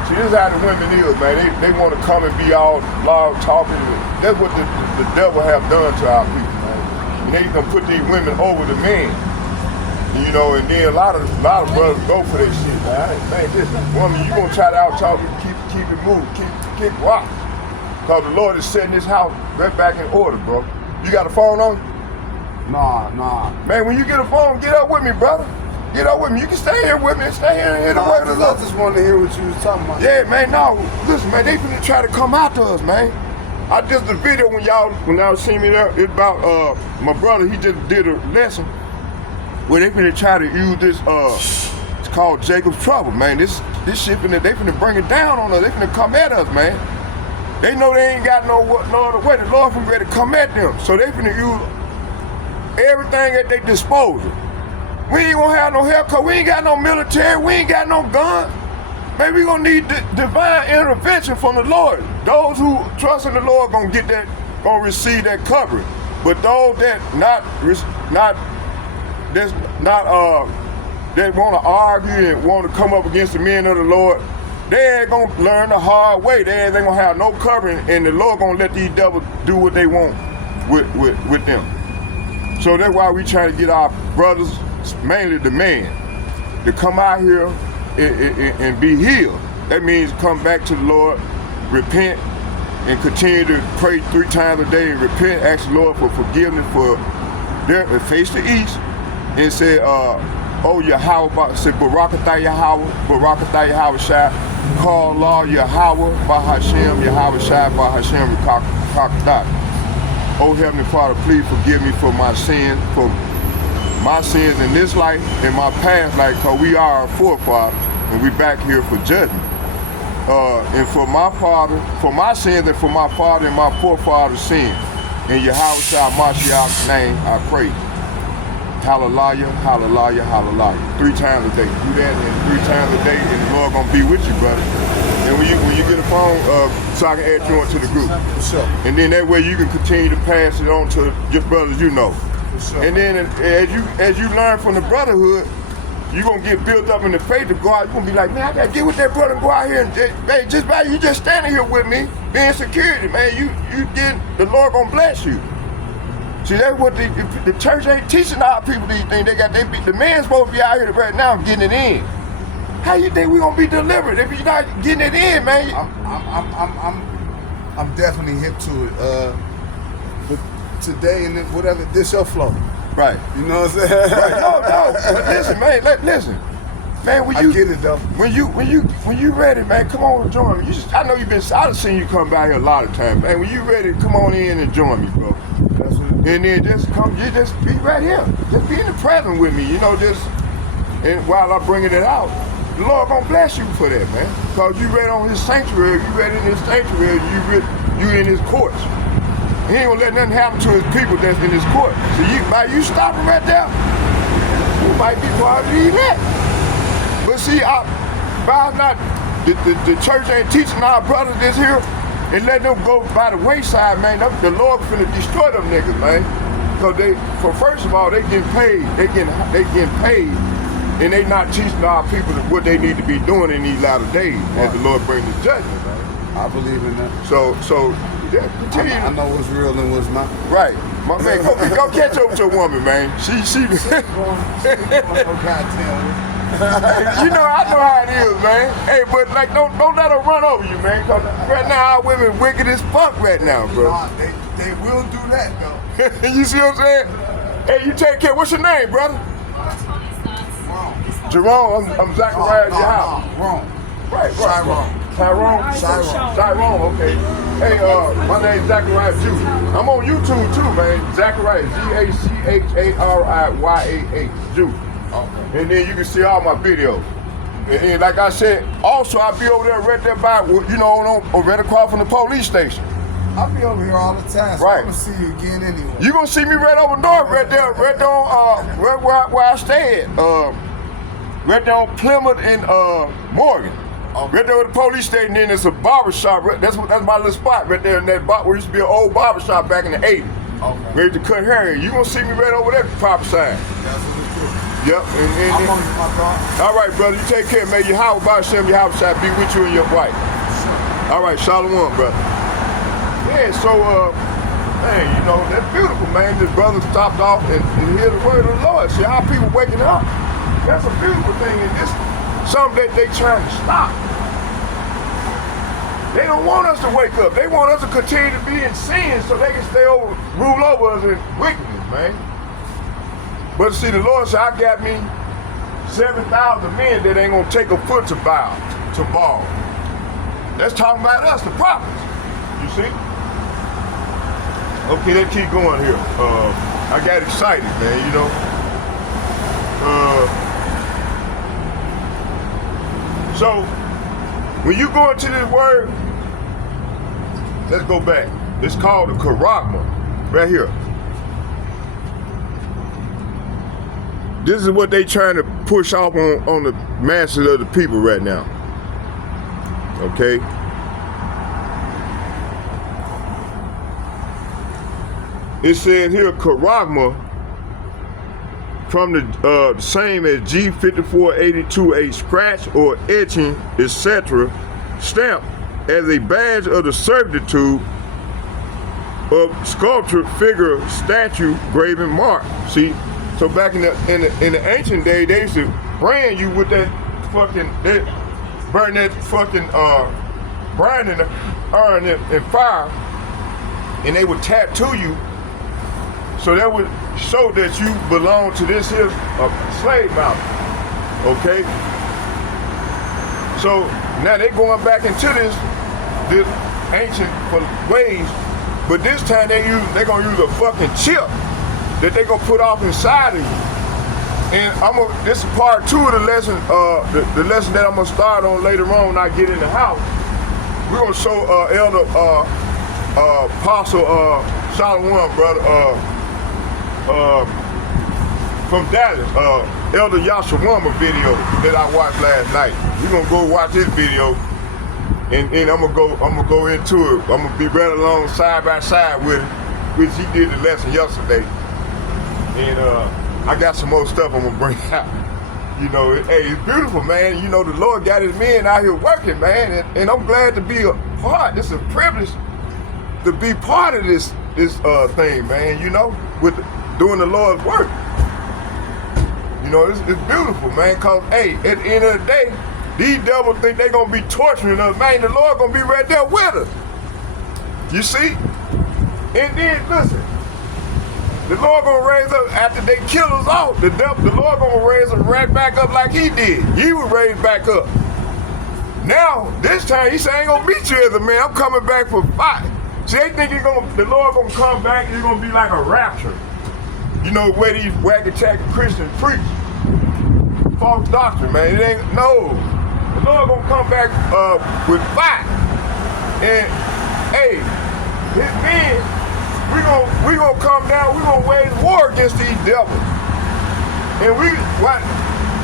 See, this is how the women is, man. They wanna come and be all loud talking. That's what the devil have done to our people, man. And they gonna put these women over the men. You know, and then a lot of brothers go for that shit, man. Man, this woman, you gonna try to out-talk it, keep it moving, keep rock. Cause the Lord is setting this house right back in order, bro. You got a phone on you? Nah. Man, when you get a phone, get up with me, brother. Get up with me. You can stay here with me and stay here and hear the word of the Lord. I just wanted to hear what you was talking about. Yeah, man, no. Listen, man, they finna try to come after us, man. I just the video when y'all see me there, it's about my brother, he just did a lesson where they finna try to use this it's called Jacob's Trouble, man. This shit they finna bring it down on us. They finna come at us, man. They know they ain't got no other way. The Lord finna ready to come at them. So they finna use everything at their disposal. We ain't gonna have no haircut. We ain't got no military. We ain't got no gun. Man, we gonna need divine intervention from the Lord. Those who trust in the Lord gonna receive that covering. But those that that want to argue and want to come up against the men of the Lord, they ain't gonna learn the hard way. They ain't gonna have no covering, and the Lord gonna let these devils do what they want with them. So that's why we try to get our brothers, mainly the men, to come out here and be healed. That means come back to the Lord, repent, and continue to pray 3 times a day and repent, ask the Lord for forgiveness for their face the east, and say, oh Yahweh, say Barakatah Yahweh Shai, call Allah Yahweh Bahashem, Yahweh Shai Bahashem Rakadah. Oh Heavenly Father, please forgive me for my sins in this life and my past life, because we are our forefathers and we back here for judgment. And for my sins and for my father and my forefathers' sins. In Yahweh Shai Mashiach's name, I pray. Hallelujah, hallelujah, hallelujah. 3 times a day. Do that and 3 times a day, and the Lord gonna be with you, brother. And when you get a phone, so I can add you onto the group. Sure. And then that way you can continue to pass it on to your brothers you know. Sure. And then as you learn from the brotherhood, you're gonna get built up in the faith to go out. You're gonna be like, man, I gotta get with that brother and go out here and you just standing here with me, being security, man. The Lord gonna bless you. See, that's what the church ain't teaching our people these things. The man's supposed to be out here right now getting it in. How you think we gonna be delivered if you're not getting it in, man? I'm definitely hip to it. But today and then whatever, this your flow. Right. You know what I'm saying? Right. No. But listen, man. Listen, man. I get it though. When you ready, man, come on and join me. I know I've seen you come by here a lot of times, man. When you ready, come on in and join me, bro. That's what And then just be right here. Just be in the present with me, and while I'm bringing it out, the Lord gonna bless you for that, man. Because you read on his sanctuary, you read in his sanctuary, you in his courts. He ain't gonna let nothing happen to his people that's in his court. So by you stopping right there, you might be part of the elect. But see, by not, the church ain't teaching our brothers this here and letting them go by the wayside, man. The Lord finna destroy them niggas, man. Cause first of all, they getting paid. They getting paid, and they not teaching our people what they need to be doing in these latter days as the Lord brings the judgment, man. I believe in that. So yeah, continue. I know what's real and what's not. Right. My man, go catch up to a woman, man. She you know, I know how it is, man. Hey, but like, don't let her run over you, man. Cause right now our women wicked as fuck right now, bro. Nah, they will do that though. You see what I'm saying? Hey, you take care. What's your name, brother? Jerome. I'm Zachariah at your house. Wrong. Right. Tyrone. Tyrone, okay. Hey, my name's Zachariah Jew. I'm on YouTube too, man. Zachariah, Zachariah, Jew. Okay. And then you can see all my videos. And then, like I said, also I'll be over there right there by, you know, on right across from the police station. I'll be over here all the time, so right. I'm gonna see you again anyway. You gonna see me right over north, right there on where I stay at. Right there on Plymouth and Morgan. Okay. Right there with the police station, then it's a barber shop. That's my little spot right there in that where used to be an old barber shop back in the 80s. Okay. Ready to cut hair. You gonna see me right over there at the proper side. That's what it's doing. Yep. I'm on my car. All right, brother. You take care, man. Yahweh B'Shem, Yahweh Shai be with you and your wife. Sure. All right, Shalom, brother. Yeah, so, man, you know, that's beautiful, man. This brother stopped off and hear the word of the Lord. See how people waking up. That's a beautiful thing. And this something that they trying to stop. They don't want us to wake up. They want us to continue to be in sin so they can rule over us in wickedness, man. But see, the Lord said, I got me 7,000 men that ain't gonna take a foot to bow. That's talking about us, the prophets. You see? Okay, let's keep going here. I got excited, man, you know. So, when you go into this word, let's go back. It's called the charagma, right here. This is what they trying to push off on the masses of the people right now. Okay? It said here, charagma, from the same as G5482, a scratch or etching, etc., stamp as a badge of the servitude of sculpture, figure, statue, graven mark. See, so back in the ancient day, they used to brand you with that fucking, burn that fucking brand in the iron and fire, and they would tattoo you. So that would show that you belong to this here slave mountain, okay? So now they're going back into this ancient ways, but this time they're gonna use a fucking chip that they're gonna put off inside of you. And this is part 2 of the lesson, the lesson that I'm gonna start on later on when I get in the house. We're gonna show Elder Apostle Solomon, brother, from Dallas, Elder Yashawama video that I watched last night. We're gonna go watch this video, and I'm gonna go into it. I'm gonna be right along side by side with it, which he did the lesson yesterday. And I got some more stuff I'm gonna bring out. You know, hey, it's beautiful, man. You know, the Lord got his men out here working, man, and I'm glad to be a part. This is a privilege to be part of this thing, man. You know, with doing the Lord's work. You know, it's beautiful, man, because, hey, at the end of the day, these devils think they're going to be torturing us, man. The Lord going to be right there with us. You see? And then, listen, the Lord going to raise up, after they kill us off, the Lord going to raise us right back up like he did. He was raised back up. Now, this time, he said, I ain't going to beat you as a man. I'm coming back for fight. See, they think the Lord going to come back and it's going to be like a rapture. You know, where these whack-a-tack Christians preach. False doctrine, man. It ain't, no. The Lord gonna come back with fire. And, hey, his men we gonna come down, we gonna wage war against these devils. And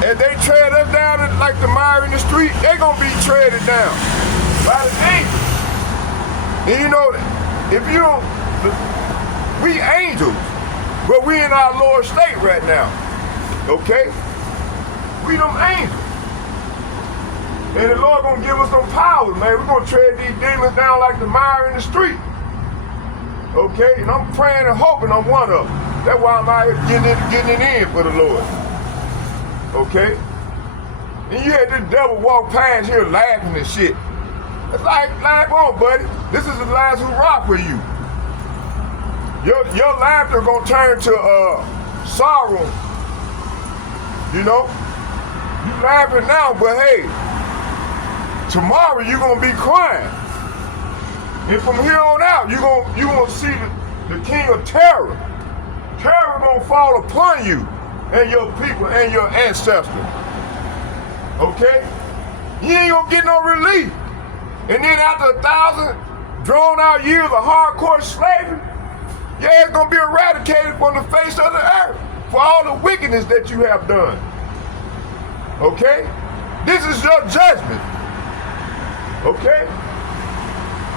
as they tread us down like the mire in the street, they gonna be treaded down by the angels. And you know, if you don't, we angels, but we in our lower state right now, okay? We them angels. And the Lord gonna give us some powers, man. We're gonna tread these demons down like the mire in the street. Okay? And I'm praying and hoping I'm one of them. That's why I'm out here getting it in for the Lord. Okay? And you had this devil walk past here laughing and shit. It's like, laugh on, buddy. This is the last hurrah for you. Your laughter gonna turn to sorrow. You know? You laughing now, but hey, tomorrow you're gonna be crying. And from here on out, you're gonna see the king of terror. Terror gonna fall upon you and your people and your ancestors. Okay? You ain't gonna get no relief. And then after 1,000 drawn out years of hardcore slavery, yeah, it's gonna be eradicated from the face of the earth for all the wickedness that you have done. Okay? This is your judgment. Okay?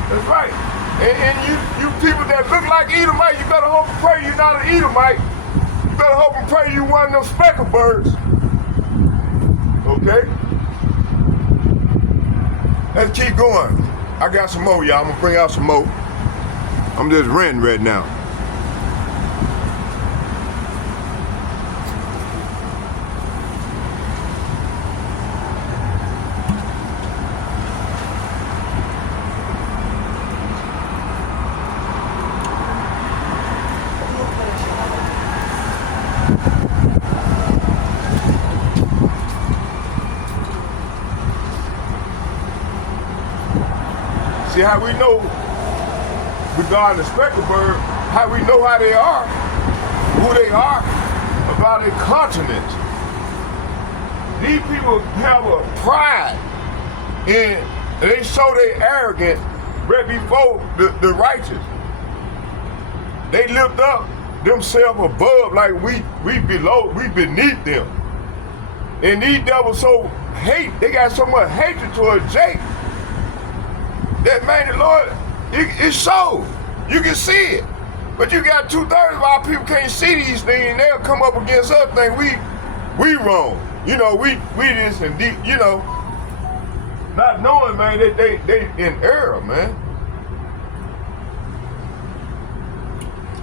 That's right. And you people that look like Edomite, you better hope and pray you're not an Edomite. You better hope and pray you one of them speckled birds. Okay? Let's keep going. I got some more, y'all. I'm gonna bring out some more. I'm just ranting right now. See how we know regarding the speckled bird, how we know how they are, who they are, about their continents. These people have a pride and they show they arrogant right before the righteous. They lift up themselves above like we below, we beneath them. And these devils so hate, they got so much hatred toward Jake. That man, the Lord, it shows. You can see it. But you got 2/3 of our people can't see these things, and they'll come up against us think we wrong. You know, we this and deep, you know. Not knowing, man, that they in error, man.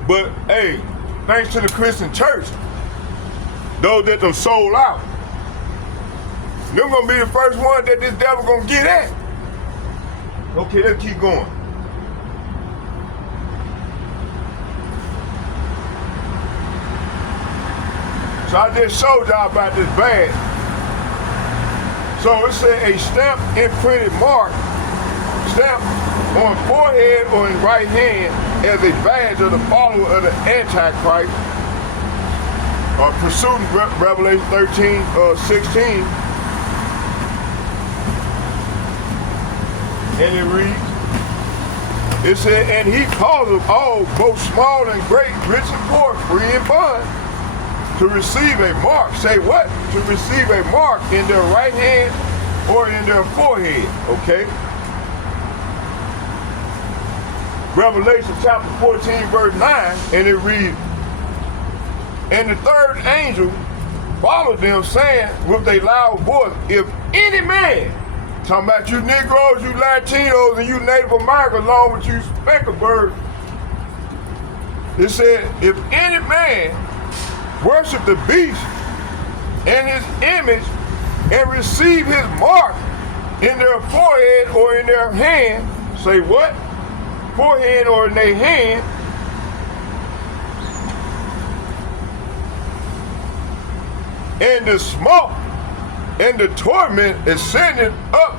But hey, thanks to the Christian church, those that them sold out, them gonna be the first one that this devil gonna get at. Okay, let's keep going. So I just showed y'all about this badge. So it said a stamped imprinted mark, stamped on forehead or in right hand as a badge of the follower of the Antichrist. Pursuing Revelation 13:16. And it reads, it said, and he causeth all, both small and great, rich and poor, free and bond, to receive a mark. Say what? To receive a mark in their right hand or in their forehead. Okay? Revelation chapter 14, verse 9, and it reads, and the third angel followed them, saying with a loud voice, if any man, talking about you Negroes, you Latinos, and you Native Americans, along with you speckled birds. It said, if any man worship the beast and his image and receive his mark in their forehead or in their hand, say what? Forehead or in their hand, and the smoke and the torment ascending up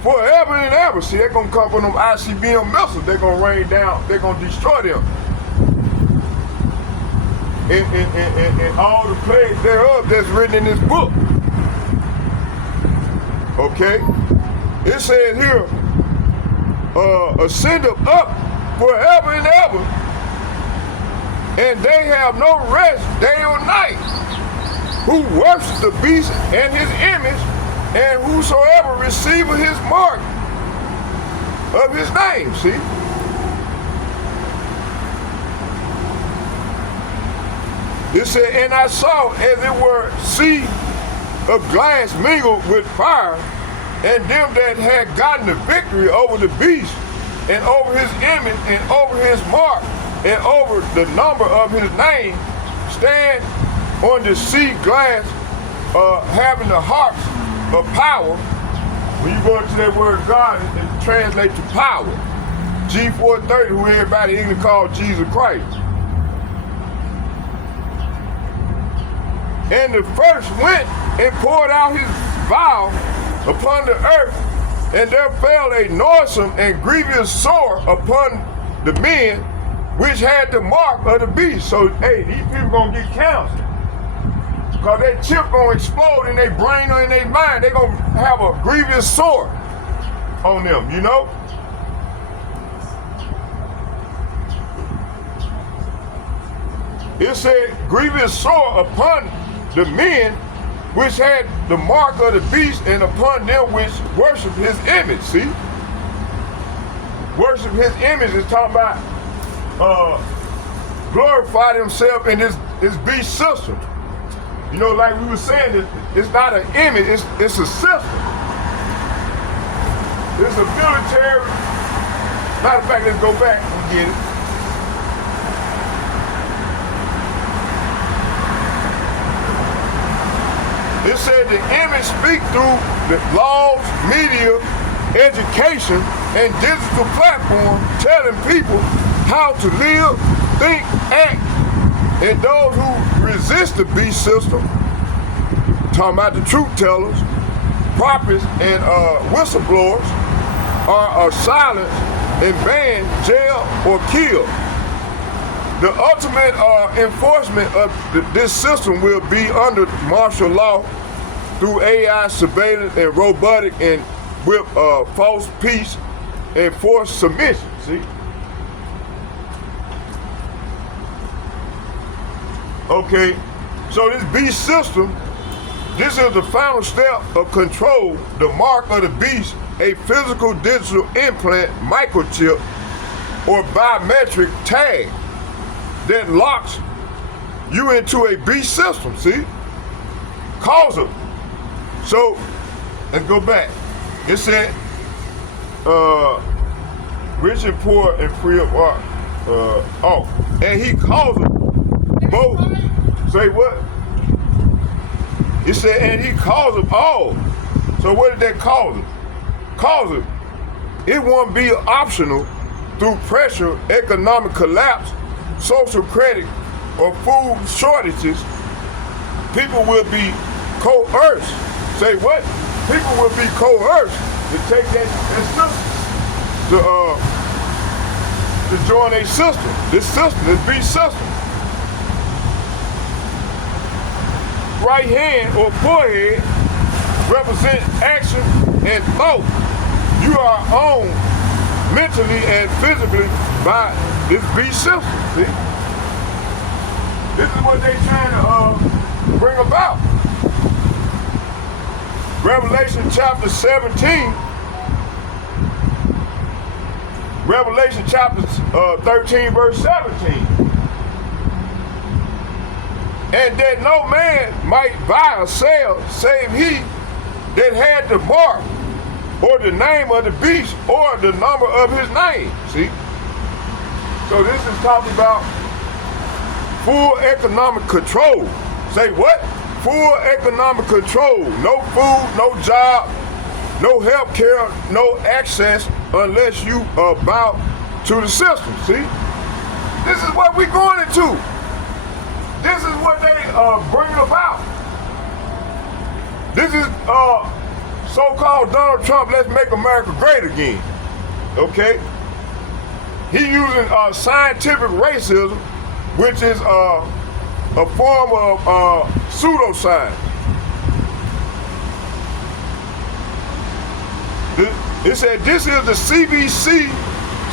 forever and ever. See, they're going to come from them ICBM missiles. They're going to rain down. They're going to destroy them. And all the plagues thereof that's written in this book. Okay? It says here, ascend up forever and ever, and they have no rest day or night, who worship the beast and his image, and whosoever receiveth his mark of his name. See? It said, and I saw as it were sea of glass mingled with fire, and them that had gotten the victory over the beast, and over his image, and over his mark, and over the number of his name, stand on the sea glass, having the harps of power. When you go into that word God, it translates to power. G430, who everybody even called Jesus Christ. And the first went and poured out his vial upon the earth, and there fell a noisome and grievous sore upon the men which had the mark of the beast. So, hey, these people gonna get cancer. Because that chip gonna explode in their brain or in their mind. They gonna have a grievous sore on them, you know? It said, grievous sore upon the men which had the mark of the beast, and upon them which worship his image. See? Worship his image is talking about glorify himself in this beast system. You know, like we were saying, it's not an image, it's a system. It's a military. Matter of fact, let's go back and get it. It said the image speak through the laws, media, education, and digital platform, telling people how to live, think, act. And those who resist the beast system, talking about the truth tellers, prophets, and whistleblowers, are silenced and banned, jailed, or killed. The ultimate enforcement of this system will be under martial law through AI surveillance and robotic, and with false peace and forced submission. See? Okay, so this beast system, this is the final step of control, the mark of the beast, a physical digital implant, microchip, or biometric tag that locks you into a beast system, see? Cause it. So, let's go back. It said, rich and poor and free of art. And he calls them both. Say what? It said, and he calls them all. So what did that cause them? Cause it. It won't be optional through pressure, economic collapse, social credit, or food shortages. People will be coerced. Say what? People will be coerced to take that system, to join a system. This beast system. Right hand or forehead represent action and thought. You are owned mentally and physically by this beast system. See? This is what they're trying to bring about. Revelation chapter 17. Revelation chapter 13, verse 17. And that no man might buy or sell, save he that had the mark, or the name of the beast, or the number of his name. See? So this is talking about full economic control. Say what? Full economic control. No food, no job, no health care, no access unless you bow to the system. See? This is what we're going into. This is what they bringing about. This is so-called Donald Trump, let's make America great again. Okay? He using scientific racism, which is a form of pseudoscience. It said this is the CBC,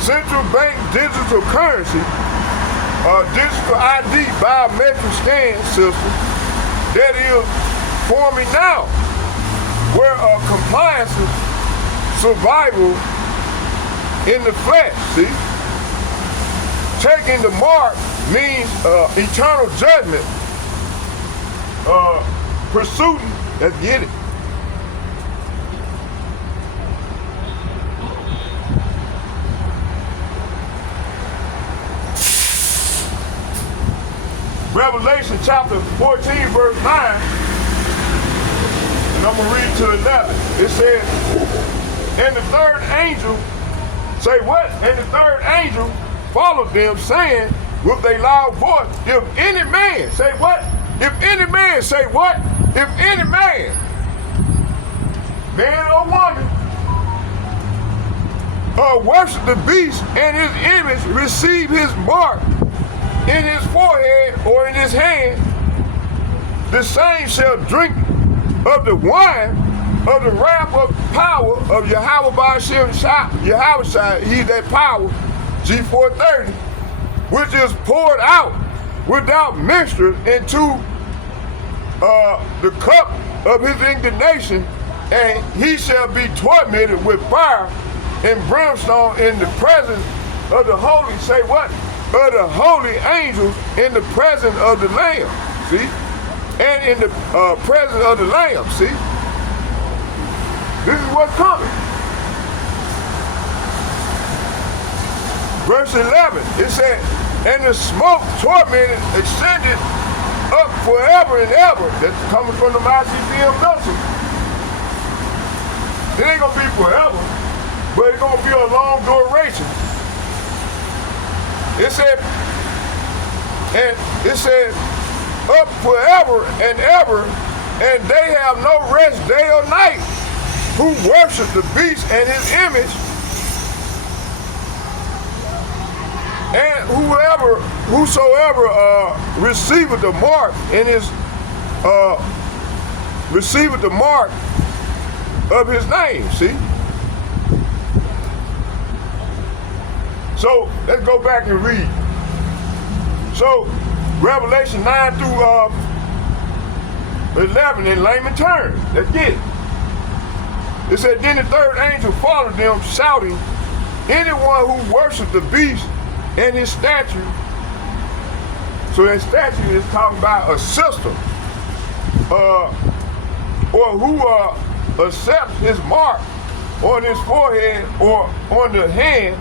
central bank digital currency, digital ID biometric scan system that is forming now, where compliance is survival in the flesh, see? Taking the mark means eternal judgment. Pursuing, let's get it. Revelation chapter 14, verse 9, and I'm going to read to 11. It says, and the third angel, say what? And the third angel followed them, saying with a loud voice, if any man, say what? If any man, say what? If any man, man or woman, worship the beast and his image, receive his mark in his forehead or in his hand, the same shall drink of the wine of the wrath of power of Yahweh by Yahweh, he that power, G430, which is poured out without mixture into the cup of his indignation, and he shall be tormented with fire and brimstone in the presence of the holy, say what? Of the holy angels in the presence of the Lamb, see? And in the presence of the Lamb, see? This is what's coming. Verse 11, it said, and the smoke tormented extended up forever and ever. That's coming from the ICBM vessel. It ain't gonna be forever, but it's gonna be a long duration. It said up forever and ever, and they have no rest day or night, who worship the beast and his image, and whosoever receiveth the mark in his receiveth the mark of his name, see? So let's go back and read. So Revelation 9 through 11 in layman terms. Let's get it. It said, then the third angel followed them, shouting, anyone who worships the beast and his statue. So that statue is talking about a system, or who accepts his mark on his forehead or on the hand,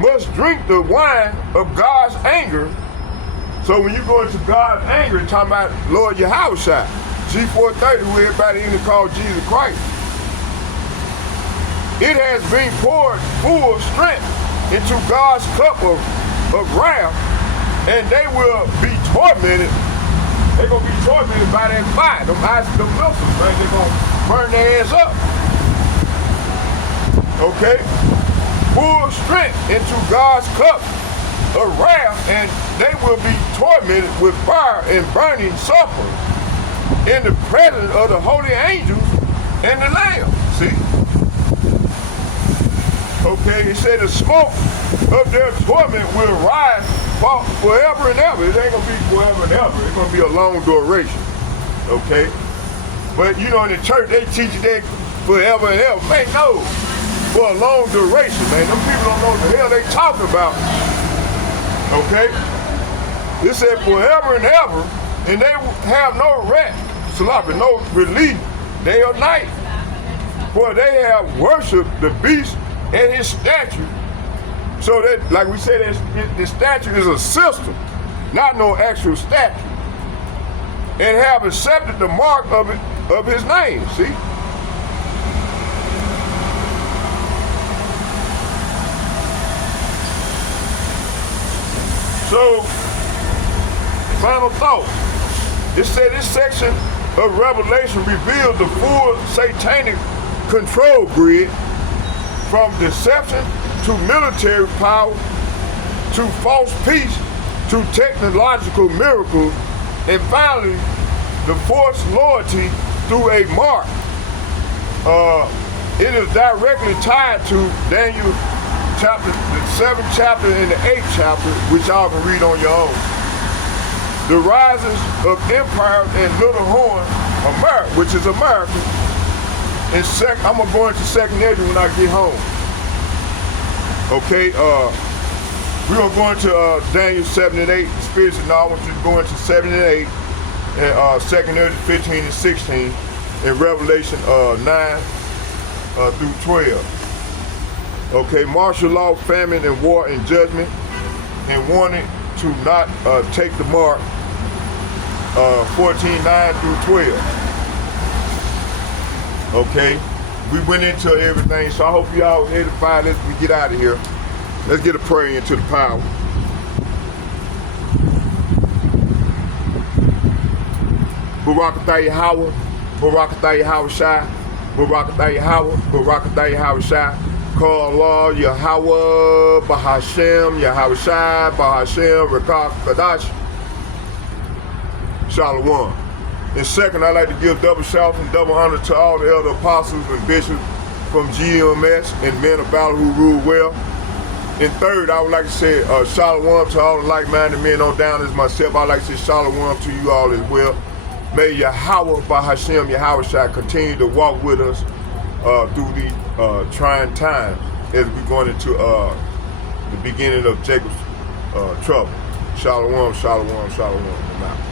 must drink the wine of God's anger. So when you go into God's anger, it's talking about Lord Yahweh, G430, who everybody in the call Jesus Christ. It has been poured full strength into God's cup of wrath, and they will be tormented. They're going to be tormented by that fire. Them missiles, man, they're going to burn their ass up. Okay? Full strength into God's cup of wrath, and they will be tormented with fire and burning sulfur in the presence of the holy angels and the Lamb. See? Okay, he said the smoke of their torment will rise forever and ever. It ain't gonna be forever and ever. It's gonna be a long duration. Okay? But you know, in the church, they teach you that forever and ever. Man, no. For a long duration, man. Them people don't know what the hell they talking about. Okay? It said forever and ever, and they have no rest, no relief, day or night. For they have worshipped the beast and his statue. So that, like we said, the statue is a system, not no actual statue. And have accepted the mark of his name, see? So, final thought. It said this section of Revelation reveals the full satanic control grid, from deception to military power to false peace to technological miracles, and finally the forced loyalty through a mark. It is directly tied to Daniel the 7th chapter and the 8th chapter, which y'all can read on your own. The rises of empires and little horn, America, which is America. And I'm gonna go into second Ezra when I get home. Okay, we're gonna go into Daniel 7 and 8. The Spirit said, no, I want you to go into 7 and 8, and second Ezra 15 and 16, and Revelation 9 through 12. Okay, martial law, famine, and war and judgment, and warning to not take the mark. 14, 9 through 12. Okay, we went into everything, so I hope you all edified as we get out of here. Let's get a prayer into the power. Barakatah Yahweh, Barakatah Yahweh Shai, Barakatah Yahweh, Barakatah Yahweh Shai. Call Allah Yahweh, Bahashem, Yahweh Shai, Bahashem, Rekah Kadash. Shalom. And second, I'd like to give double shout and double honor to all the elder apostles and bishops from GMS and men of valor who rule well. And third, I would like to say shalom to all the like-minded men on down as myself. I'd like to say shalom to you all as well. May Yahweh Bahashem, Yahweh Shai continue to walk with us through these trying times as we're going into the beginning of Jacob's trouble. Shalom, shalom, shalom.